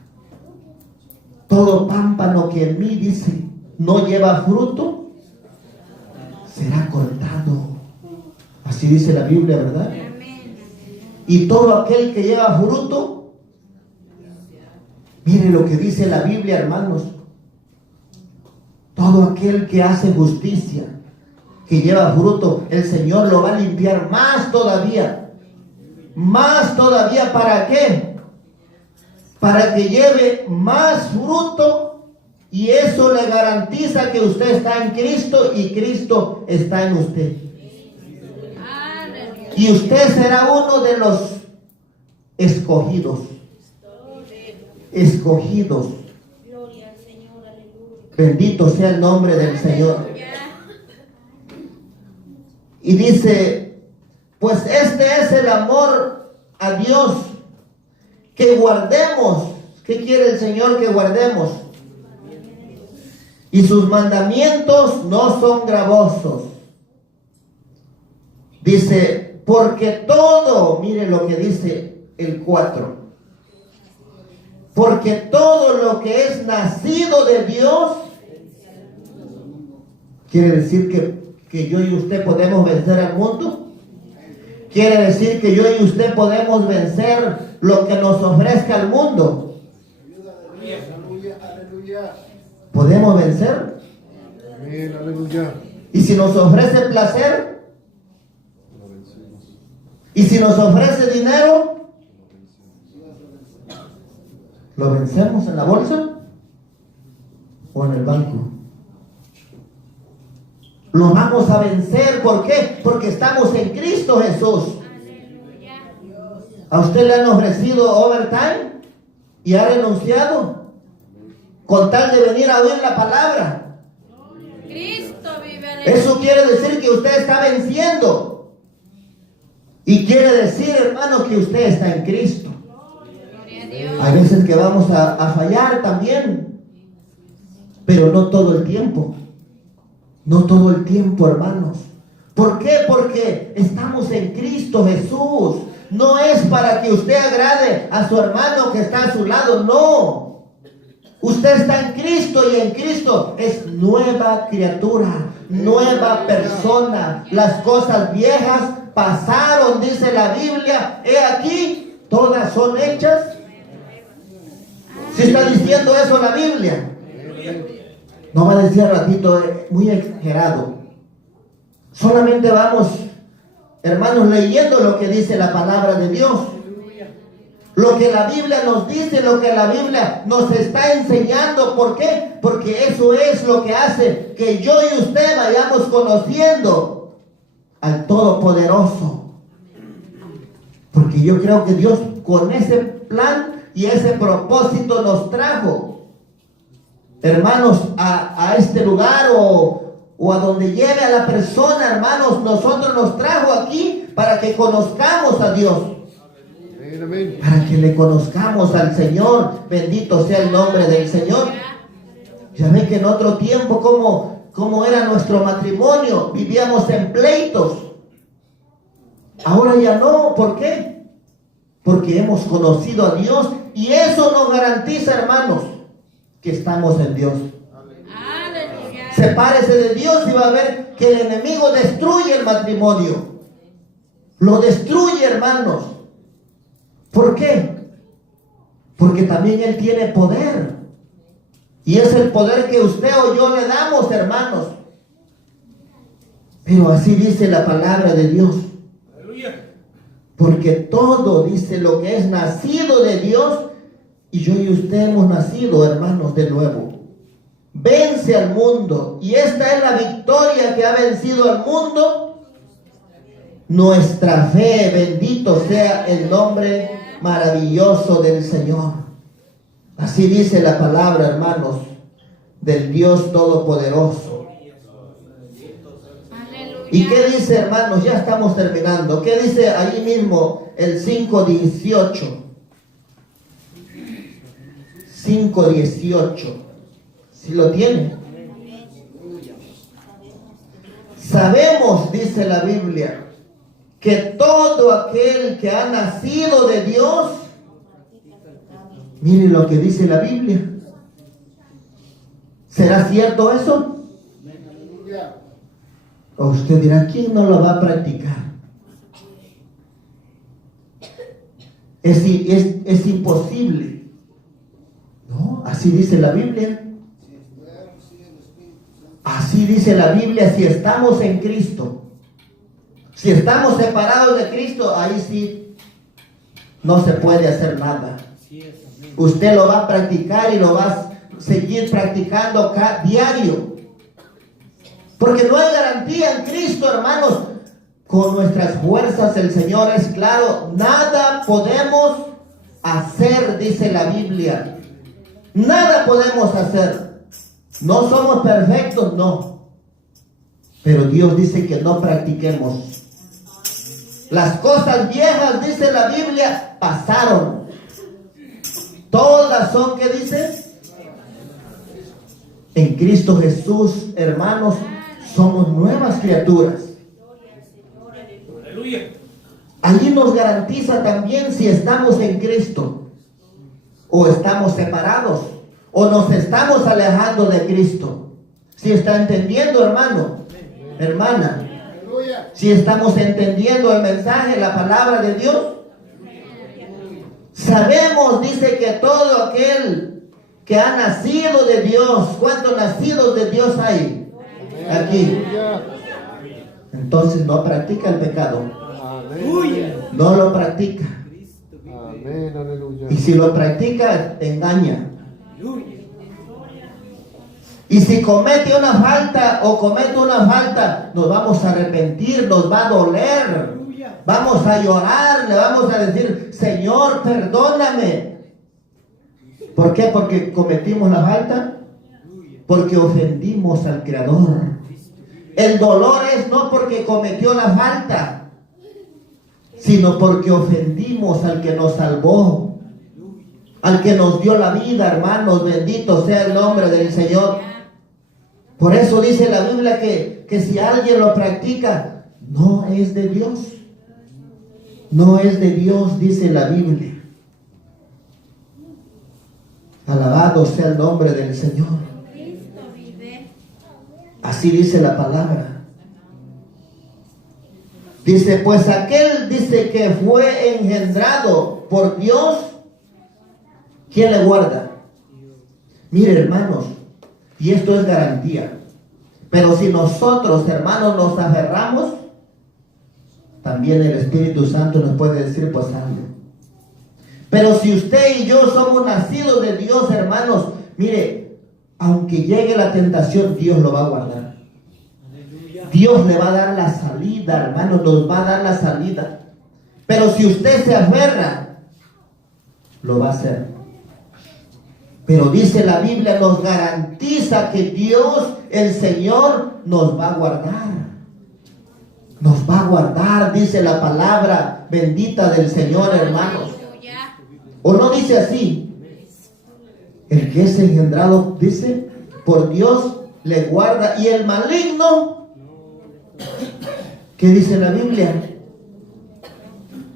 Todo pámpano que en mí, dice, no lleva fruto, será cortado. Así dice la Biblia, ¿verdad? Y todo aquel que lleva fruto, mire lo que dice la Biblia, hermanos. Todo aquel que hace justicia, que lleva fruto, el Señor lo va a limpiar más todavía. Más todavía, ¿para qué? Para que lleve más fruto, y eso le garantiza que usted está en Cristo y Cristo está en usted. Y usted será uno de los escogidos. Escogidos. Bendito sea el nombre del Señor. Y dice, pues este es el amor a Dios, que guardemos. ¿Qué quiere el Señor que guardemos? Y sus mandamientos no son gravosos. Dice, porque todo, mire lo que dice el 4. Porque todo lo que es nacido de Dios, quiere decir que yo y usted podemos vencer al mundo. Quiere decir que yo y usted podemos vencer lo que nos ofrezca el mundo. Aleluya, aleluya. ¿Podemos vencer? Amén, aleluya. ¿Y si nos ofrece placer? ¿Y si nos ofrece dinero? ¿Lo vencemos en la bolsa o en el banco? Lo vamos a vencer. ¿Por qué? Porque estamos en Cristo Jesús. ¿A usted le han ofrecido overtime? y ha renunciado con tal de venir a oír la palabra. Cristo vive. Eso quiere decir que usted está venciendo. Y quiere decir, hermano, que usted está en Cristo. Gloria a Dios. Hay veces que vamos a fallar también, pero no todo el tiempo. No todo el tiempo, hermanos. ¿Por qué? Porque estamos en Cristo Jesús. No es para que usted agrade a su hermano que está a su lado, no. Usted está en Cristo y en Cristo es nueva criatura, nueva persona. Las cosas viejas pasaron, dice la Biblia. He aquí, todas son hechas. ¿Sí está diciendo eso la Biblia? No va a decir al ratito, muy exagerado. Solamente vamos, hermanos, leyendo lo que dice la palabra de Dios. Lo que la Biblia nos dice, lo que la Biblia nos está enseñando. ¿Por qué? Porque eso es lo que hace que yo y usted vayamos conociendo al Todopoderoso. Porque yo creo que Dios con ese plan y ese propósito nos trajo, hermanos, a este lugar o a donde lleve a la persona, hermanos. Nosotros nos trajo aquí para que conozcamos a Dios. Para que le conozcamos al Señor. Bendito sea el nombre del Señor. Ya ven que en otro tiempo como era nuestro matrimonio, vivíamos en pleitos. Ahora ya no. ¿Por qué? Porque hemos conocido a Dios, y eso nos garantiza, hermanos, que estamos en Dios. Aleluya. Sepárese de Dios y va a ver que el enemigo destruye el matrimonio. Lo destruye, hermanos. ¿Por qué? Porque también Él tiene poder. Y es el poder que usted o yo le damos, hermanos. Pero así dice la palabra de Dios. Porque todo, dice, lo que es nacido de Dios, y yo y usted hemos nacido, hermanos, de nuevo, vence al mundo. Y esta es la victoria que ha vencido al mundo: nuestra fe. Bendito sea el nombre maravilloso del Señor. Así dice la palabra, hermanos, del Dios Todopoderoso. Aleluya. ¿Y qué dice, hermanos? Ya estamos terminando. ¿Qué dice allí mismo el 5:18? 5:18. ¿Sí lo tiene? Sabemos, dice la Biblia, que todo aquel que ha nacido de Dios, mire lo que dice la Biblia. ¿Será cierto eso? O usted dirá, ¿quién no lo va a practicar? Es imposible. No, así dice la Biblia. Así dice la Biblia. Si estamos en Cristo, si estamos separados de Cristo, ahí sí no se puede hacer nada. Usted lo va a practicar y lo va a seguir practicando diario. Porque no hay garantía en Cristo, hermanos. Con nuestras fuerzas, el Señor es claro, nada podemos hacer, dice la Biblia. Nada podemos hacer. No somos perfectos, no. Pero Dios dice que no practiquemos. Las cosas viejas, dice la Biblia, pasaron. Todas son, ¿qué dice? En Cristo Jesús, hermanos, somos nuevas criaturas. Allí nos garantiza también si estamos en Cristo, o estamos separados, o nos estamos alejando de Cristo. Si está entendiendo, hermano, hermana, si estamos entendiendo el mensaje, la palabra de Dios. Sabemos, dice, que todo aquel que ha nacido de Dios. ¿Cuántos nacidos de Dios hay aquí? Entonces no practica el pecado. No lo practica. Y si lo practica, engaña. Y si comete una falta nos vamos a arrepentir, nos va a doler. Vamos a llorar, le vamos a decir, Señor, perdóname. ¿Por qué? Porque cometimos la falta. Porque ofendimos al Creador. El dolor es no porque cometió la falta, sino porque ofendimos al que nos salvó, al que nos dio la vida, hermanos. Bendito sea el nombre del Señor. Por eso dice la Biblia que si alguien lo practica, no es de Dios. No es de Dios, dice la Biblia. Alabado sea el nombre del Señor. Cristo vive. Así dice la palabra. Dice, pues aquel dice que fue engendrado por Dios, ¿quién le guarda? Mire, hermanos, y esto es garantía. Pero si nosotros, hermanos, nos aferramos, también el Espíritu Santo nos puede decir, pues algo. Pero si usted y yo somos nacidos de Dios, hermanos, mire, aunque llegue la tentación, Dios lo va a guardar. Dios le va a dar la salida, hermanos, nos va a dar la salida. Pero si usted se aferra, lo va a hacer. Pero dice la Biblia, nos garantiza que Dios, el Señor, nos va a guardar. Nos va a guardar, dice la palabra bendita del Señor, hermanos. ¿O no dice así? El que es engendrado, dice, por Dios le guarda. Y el maligno, ¿qué dice la Biblia?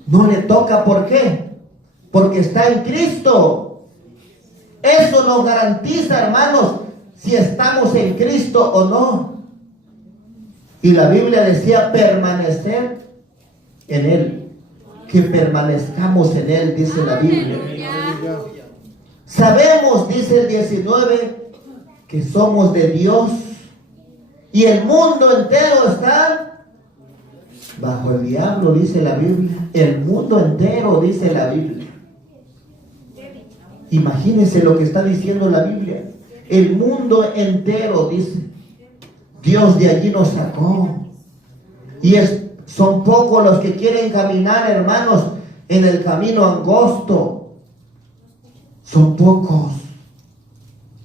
No le toca. ¿Por qué? Porque está en Cristo. Eso nos garantiza, hermanos, si estamos en Cristo o no. Y la Biblia decía permanecer en Él. Que permanezcamos en Él, dice la Biblia. Sabemos, dice el 19, que somos de Dios. Y el mundo entero está bajo el diablo, dice la Biblia. El mundo entero, dice la Biblia. Imagínense lo que está diciendo la Biblia. El mundo entero, dice. Dios de allí nos sacó. Y son pocos los que quieren caminar, hermanos, en el camino angosto. Son pocos.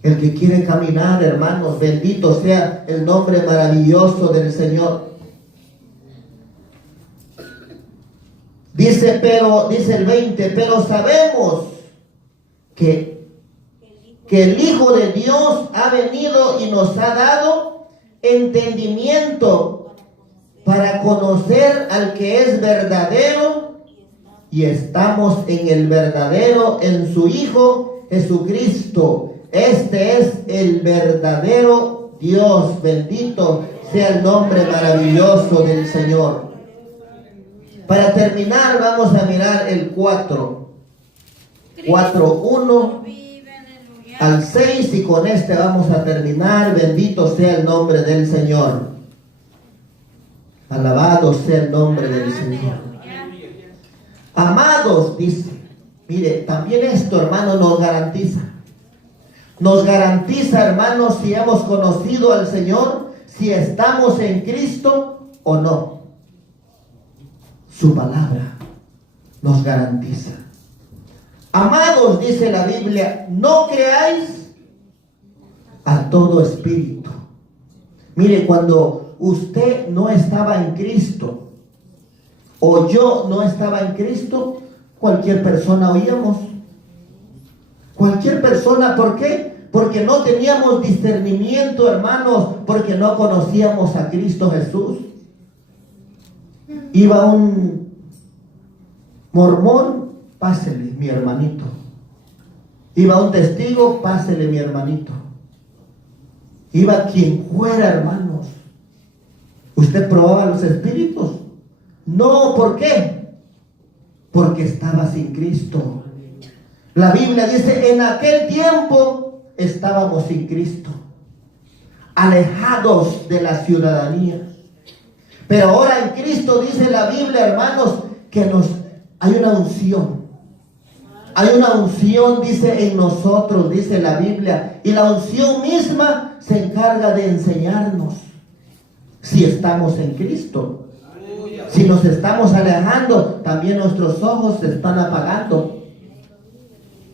El que quiere caminar, hermanos, bendito sea el nombre maravilloso del Señor. Dice el 20, pero sabemos que el Hijo de Dios ha venido y nos ha dado entendimiento para conocer al que es verdadero, y estamos en el verdadero, en su Hijo Jesucristo. Este es el verdadero Dios. Bendito sea el nombre maravilloso del Señor. Para terminar, vamos a mirar el 4. 4:1 al 6, y con este vamos a terminar. Bendito sea el nombre del Señor. Alabado sea el nombre del Señor. Amados, dice, mire, también esto, hermano, nos garantiza. Nos garantiza, hermanos, si hemos conocido al Señor, si estamos en Cristo o no. Su palabra nos garantiza. Amados, dice la Biblia, no creáis a todo espíritu. Mire, cuando usted no estaba en Cristo, o yo no estaba en Cristo, cualquier persona oíamos. Cualquier persona, ¿por qué? Porque no teníamos discernimiento, hermanos, porque no conocíamos a Cristo Jesús. Iba un mormón, pásele, mi hermanito. Iba un testigo, pásele, mi hermanito. Iba quien fuera, hermanos. ¿Usted probaba los espíritus? No, ¿por qué? Porque estaba sin Cristo. La Biblia dice, en aquel tiempo estábamos sin Cristo, alejados de la ciudadanía. Pero ahora en Cristo, dice la Biblia, hermanos, que hay una unción. Hay una unción, dice, en nosotros, dice la Biblia. Y la unción misma se encarga de enseñarnos si estamos en Cristo. Si nos estamos alejando, también nuestros ojos se están apagando.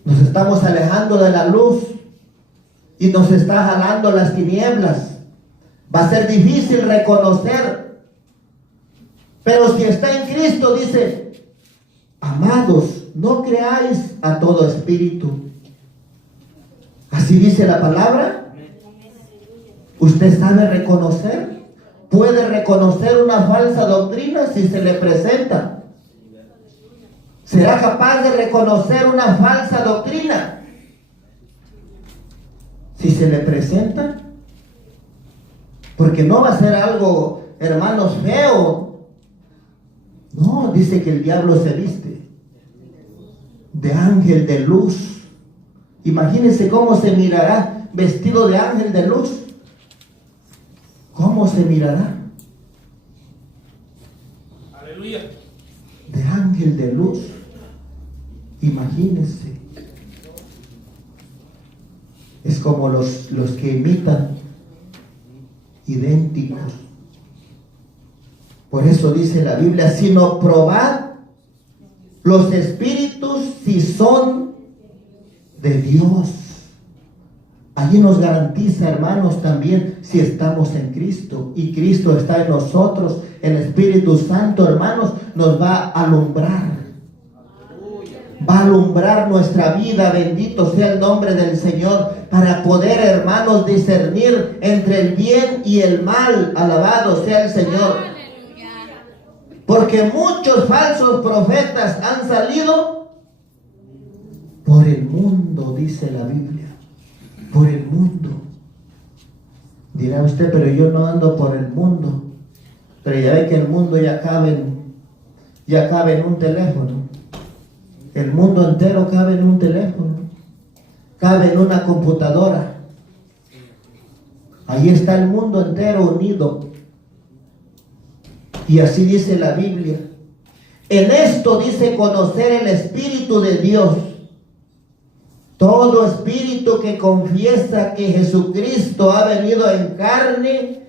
Nos estamos alejando de la luz y nos está jalando las tinieblas. Va a ser difícil reconocer. Pero si está en Cristo, dice, amados, no creáis a todo espíritu. Así dice la palabra. ¿Usted sabe reconocer? ¿Puede reconocer una falsa doctrina si se le presenta? ¿Será capaz de reconocer una falsa doctrina si se le presenta? Porque no va a ser algo, hermanos, feo. No, dice que el diablo se viste de ángel de luz. Imagínense cómo se mirará vestido de ángel de luz. ¿Cómo se mirará? Aleluya. De ángel de luz. Imagínense. Es como los que imitan, idénticos. Por eso dice la Biblia, sino probad los espíritus si son de Dios. Allí nos garantiza, hermanos, también si estamos en Cristo y Cristo está en nosotros. El Espíritu Santo, hermanos, nos va a alumbrar. Va a alumbrar nuestra vida, bendito sea el nombre del Señor, para poder, hermanos, discernir entre el bien y el mal. Alabado sea el Señor. Porque muchos falsos profetas han salido por el mundo, dice la Biblia. Por el mundo. Dirá usted, pero yo no ando por el mundo. Pero ya ve que el mundo ya cabe en un teléfono. El mundo entero cabe en un teléfono. Cabe en una computadora. Ahí está el mundo entero unido. Y así dice la Biblia. En esto dice conocer el Espíritu de Dios. Todo espíritu que confiesa que Jesucristo ha venido en carne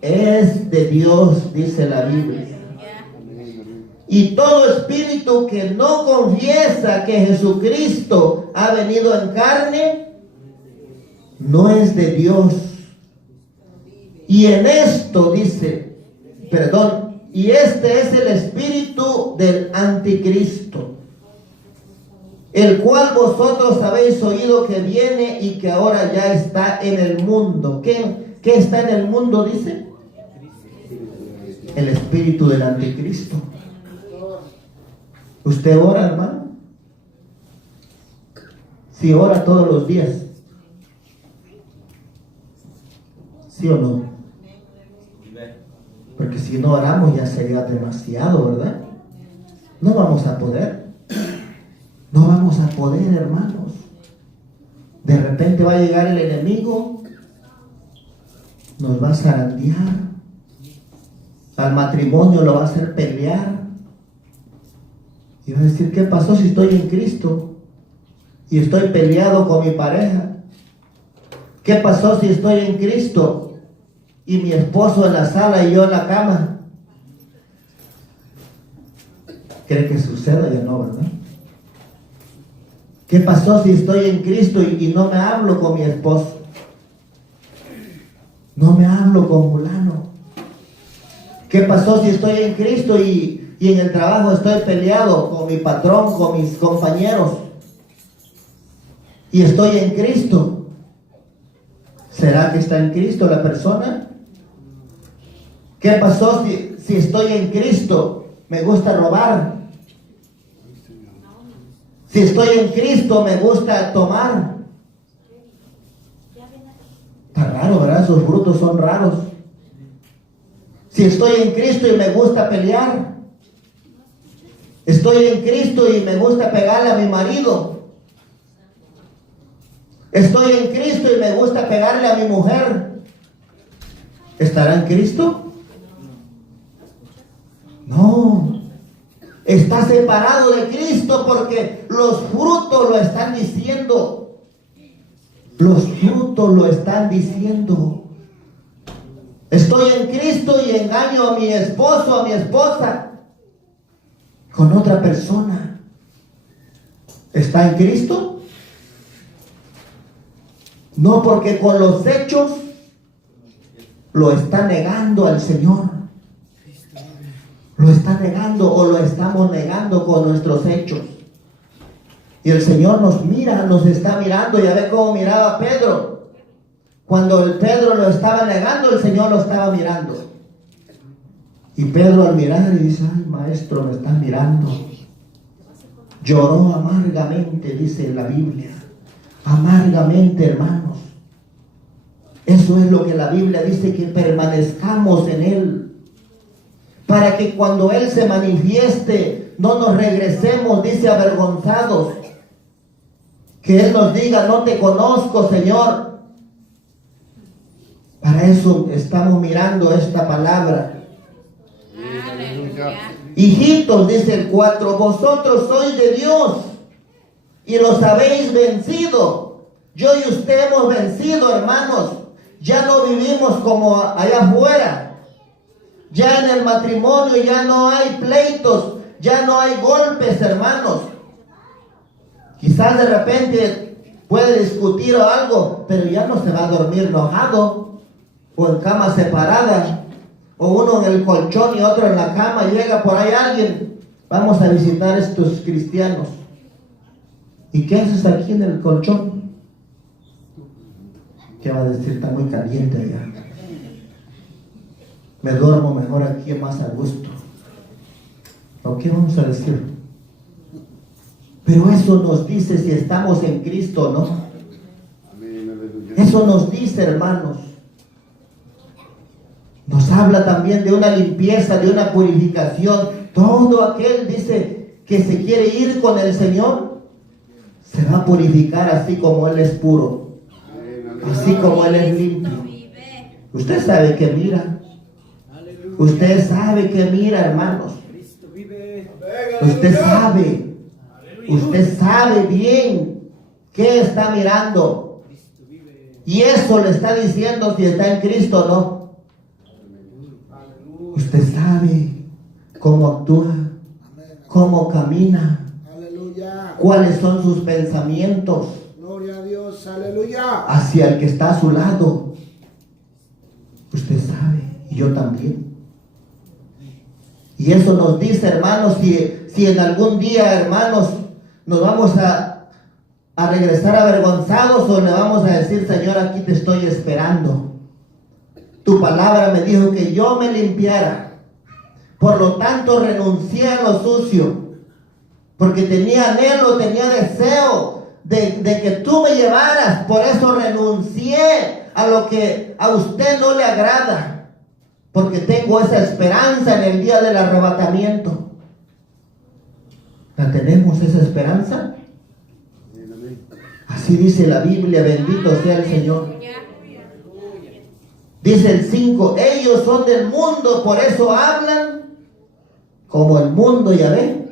es de Dios, dice la Biblia. Y todo espíritu que no confiesa que Jesucristo ha venido en carne no es de Dios. Y en esto dice, y este es el espíritu del anticristo, el cual vosotros habéis oído que viene y que ahora ya está en el mundo. ¿Qué está en el mundo, dice? El espíritu del anticristo. ¿Usted ora, hermano? ¿Sí ora todos los días? ¿Sí o no? Porque si no oramos ya sería demasiado, ¿verdad? No vamos a poder. No vamos a poder, hermanos. De repente va a llegar el enemigo, nos va a zarandear, al matrimonio lo va a hacer pelear, y va a decir, ¿qué pasó si estoy en Cristo y estoy peleado con mi pareja? ¿Qué pasó si estoy en Cristo y mi esposo en la sala y yo en la cama? ¿Cree que suceda? Ya no, ¿verdad? ¿Qué pasó si estoy en Cristo y no me hablo con mi esposo? No me hablo con fulano. ¿Qué pasó si estoy en Cristo y en el trabajo estoy peleado con mi patrón, con mis compañeros? Y estoy en Cristo. ¿Será que está en Cristo la persona? ¿Qué pasó si estoy en Cristo? Me gusta robar. Si estoy en Cristo, me gusta tomar. Está raro, ¿verdad? Sus frutos son raros. Si estoy en Cristo y me gusta pelear. Estoy en Cristo y me gusta pegarle a mi marido. Estoy en Cristo y me gusta pegarle a mi mujer. ¿Estará en Cristo? No. Está separado de Cristo porque los frutos lo están diciendo. Los frutos lo están diciendo. Estoy en Cristo y engaño a mi esposo, a mi esposa, con otra persona. ¿Está en Cristo? No, porque con los hechos lo está negando al Señor. Lo está negando o lo estamos negando con nuestros hechos. Y el Señor nos mira, nos está mirando. Ya ve cómo miraba a Pedro. Cuando el Pedro lo estaba negando, el Señor lo estaba mirando. Y Pedro al mirar y dice, ay, maestro, me estás mirando. Lloró amargamente, dice la Biblia. Amargamente, hermanos. Eso es lo que la Biblia dice, que permanezcamos en Él. Para que cuando Él se manifieste, no nos regresemos, dice, avergonzados. Que Él nos diga, no te conozco, Señor. Para eso estamos mirando esta palabra. Hijitos, dice el 4, vosotros sois de Dios y los habéis vencido. Yo y usted hemos vencido, hermanos. Ya no vivimos como allá afuera. Ya en el matrimonio ya no hay pleitos, ya no hay golpes, hermanos. Quizás de repente puede discutir o algo, pero ya no se va a dormir enojado o en cama separada. O uno en el colchón y otro en la cama. Llega por ahí alguien. Vamos a visitar a estos cristianos. ¿Y qué haces aquí en el colchón? ¿Qué va a decir? Está muy caliente allá. Me duermo mejor aquí, más a gusto. ¿O qué vamos a decir? Pero eso nos dice si estamos en Cristo o no. Eso nos dice, hermanos. Nos habla también de una limpieza, de una purificación. Todo aquel, dice, que se quiere ir con el Señor, se va a purificar así como Él es puro, así como Él es limpio. Usted sabe que mira. Usted sabe que mira, hermanos. Usted sabe. Usted sabe bien qué está mirando. Y eso le está diciendo si está en Cristo o no. Usted sabe cómo actúa, cómo camina, cuáles son sus pensamientos. Gloria a Dios, aleluya. Hacia el que está a su lado. Usted sabe, y yo también. Y eso nos dice, hermanos, si en algún día, hermanos, nos vamos a regresar avergonzados o le vamos a decir, Señor, aquí te estoy esperando. Tu palabra me dijo que yo me limpiara. Por lo tanto, renuncié a lo sucio. Porque tenía anhelo, tenía deseo de que tú me llevaras. Por eso renuncié a lo que a usted no le agrada. Porque tengo esa esperanza en el día del arrebatamiento. ¿La tenemos esa esperanza? Así dice la Biblia, bendito sea el Señor. Dice el 5, ellos son del mundo, por eso hablan como el mundo, ya ven.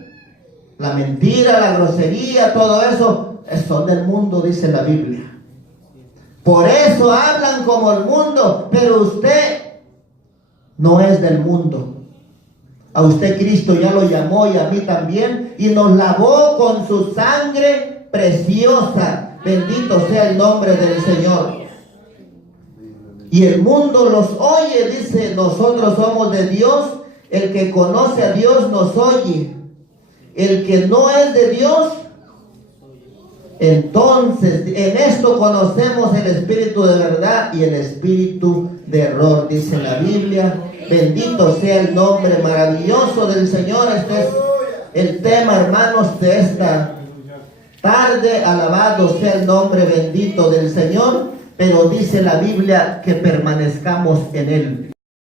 La mentira, la grosería, todo eso, son del mundo, dice la Biblia. Por eso hablan como el mundo, pero usted no es del mundo. A usted Cristo ya lo llamó y a mí también, y nos lavó con su sangre preciosa. Bendito sea el nombre del Señor. Y el mundo los oye, dice, nosotros somos de Dios. El que conoce a Dios nos oye. El que no es de Dios, entonces en esto conocemos el espíritu de verdad y el espíritu de error, dice la Biblia. Bendito sea el nombre maravilloso del Señor. Este es el tema, hermanos, de esta tarde. Alabado sea el nombre bendito del Señor. Pero dice la Biblia que permanezcamos en Él.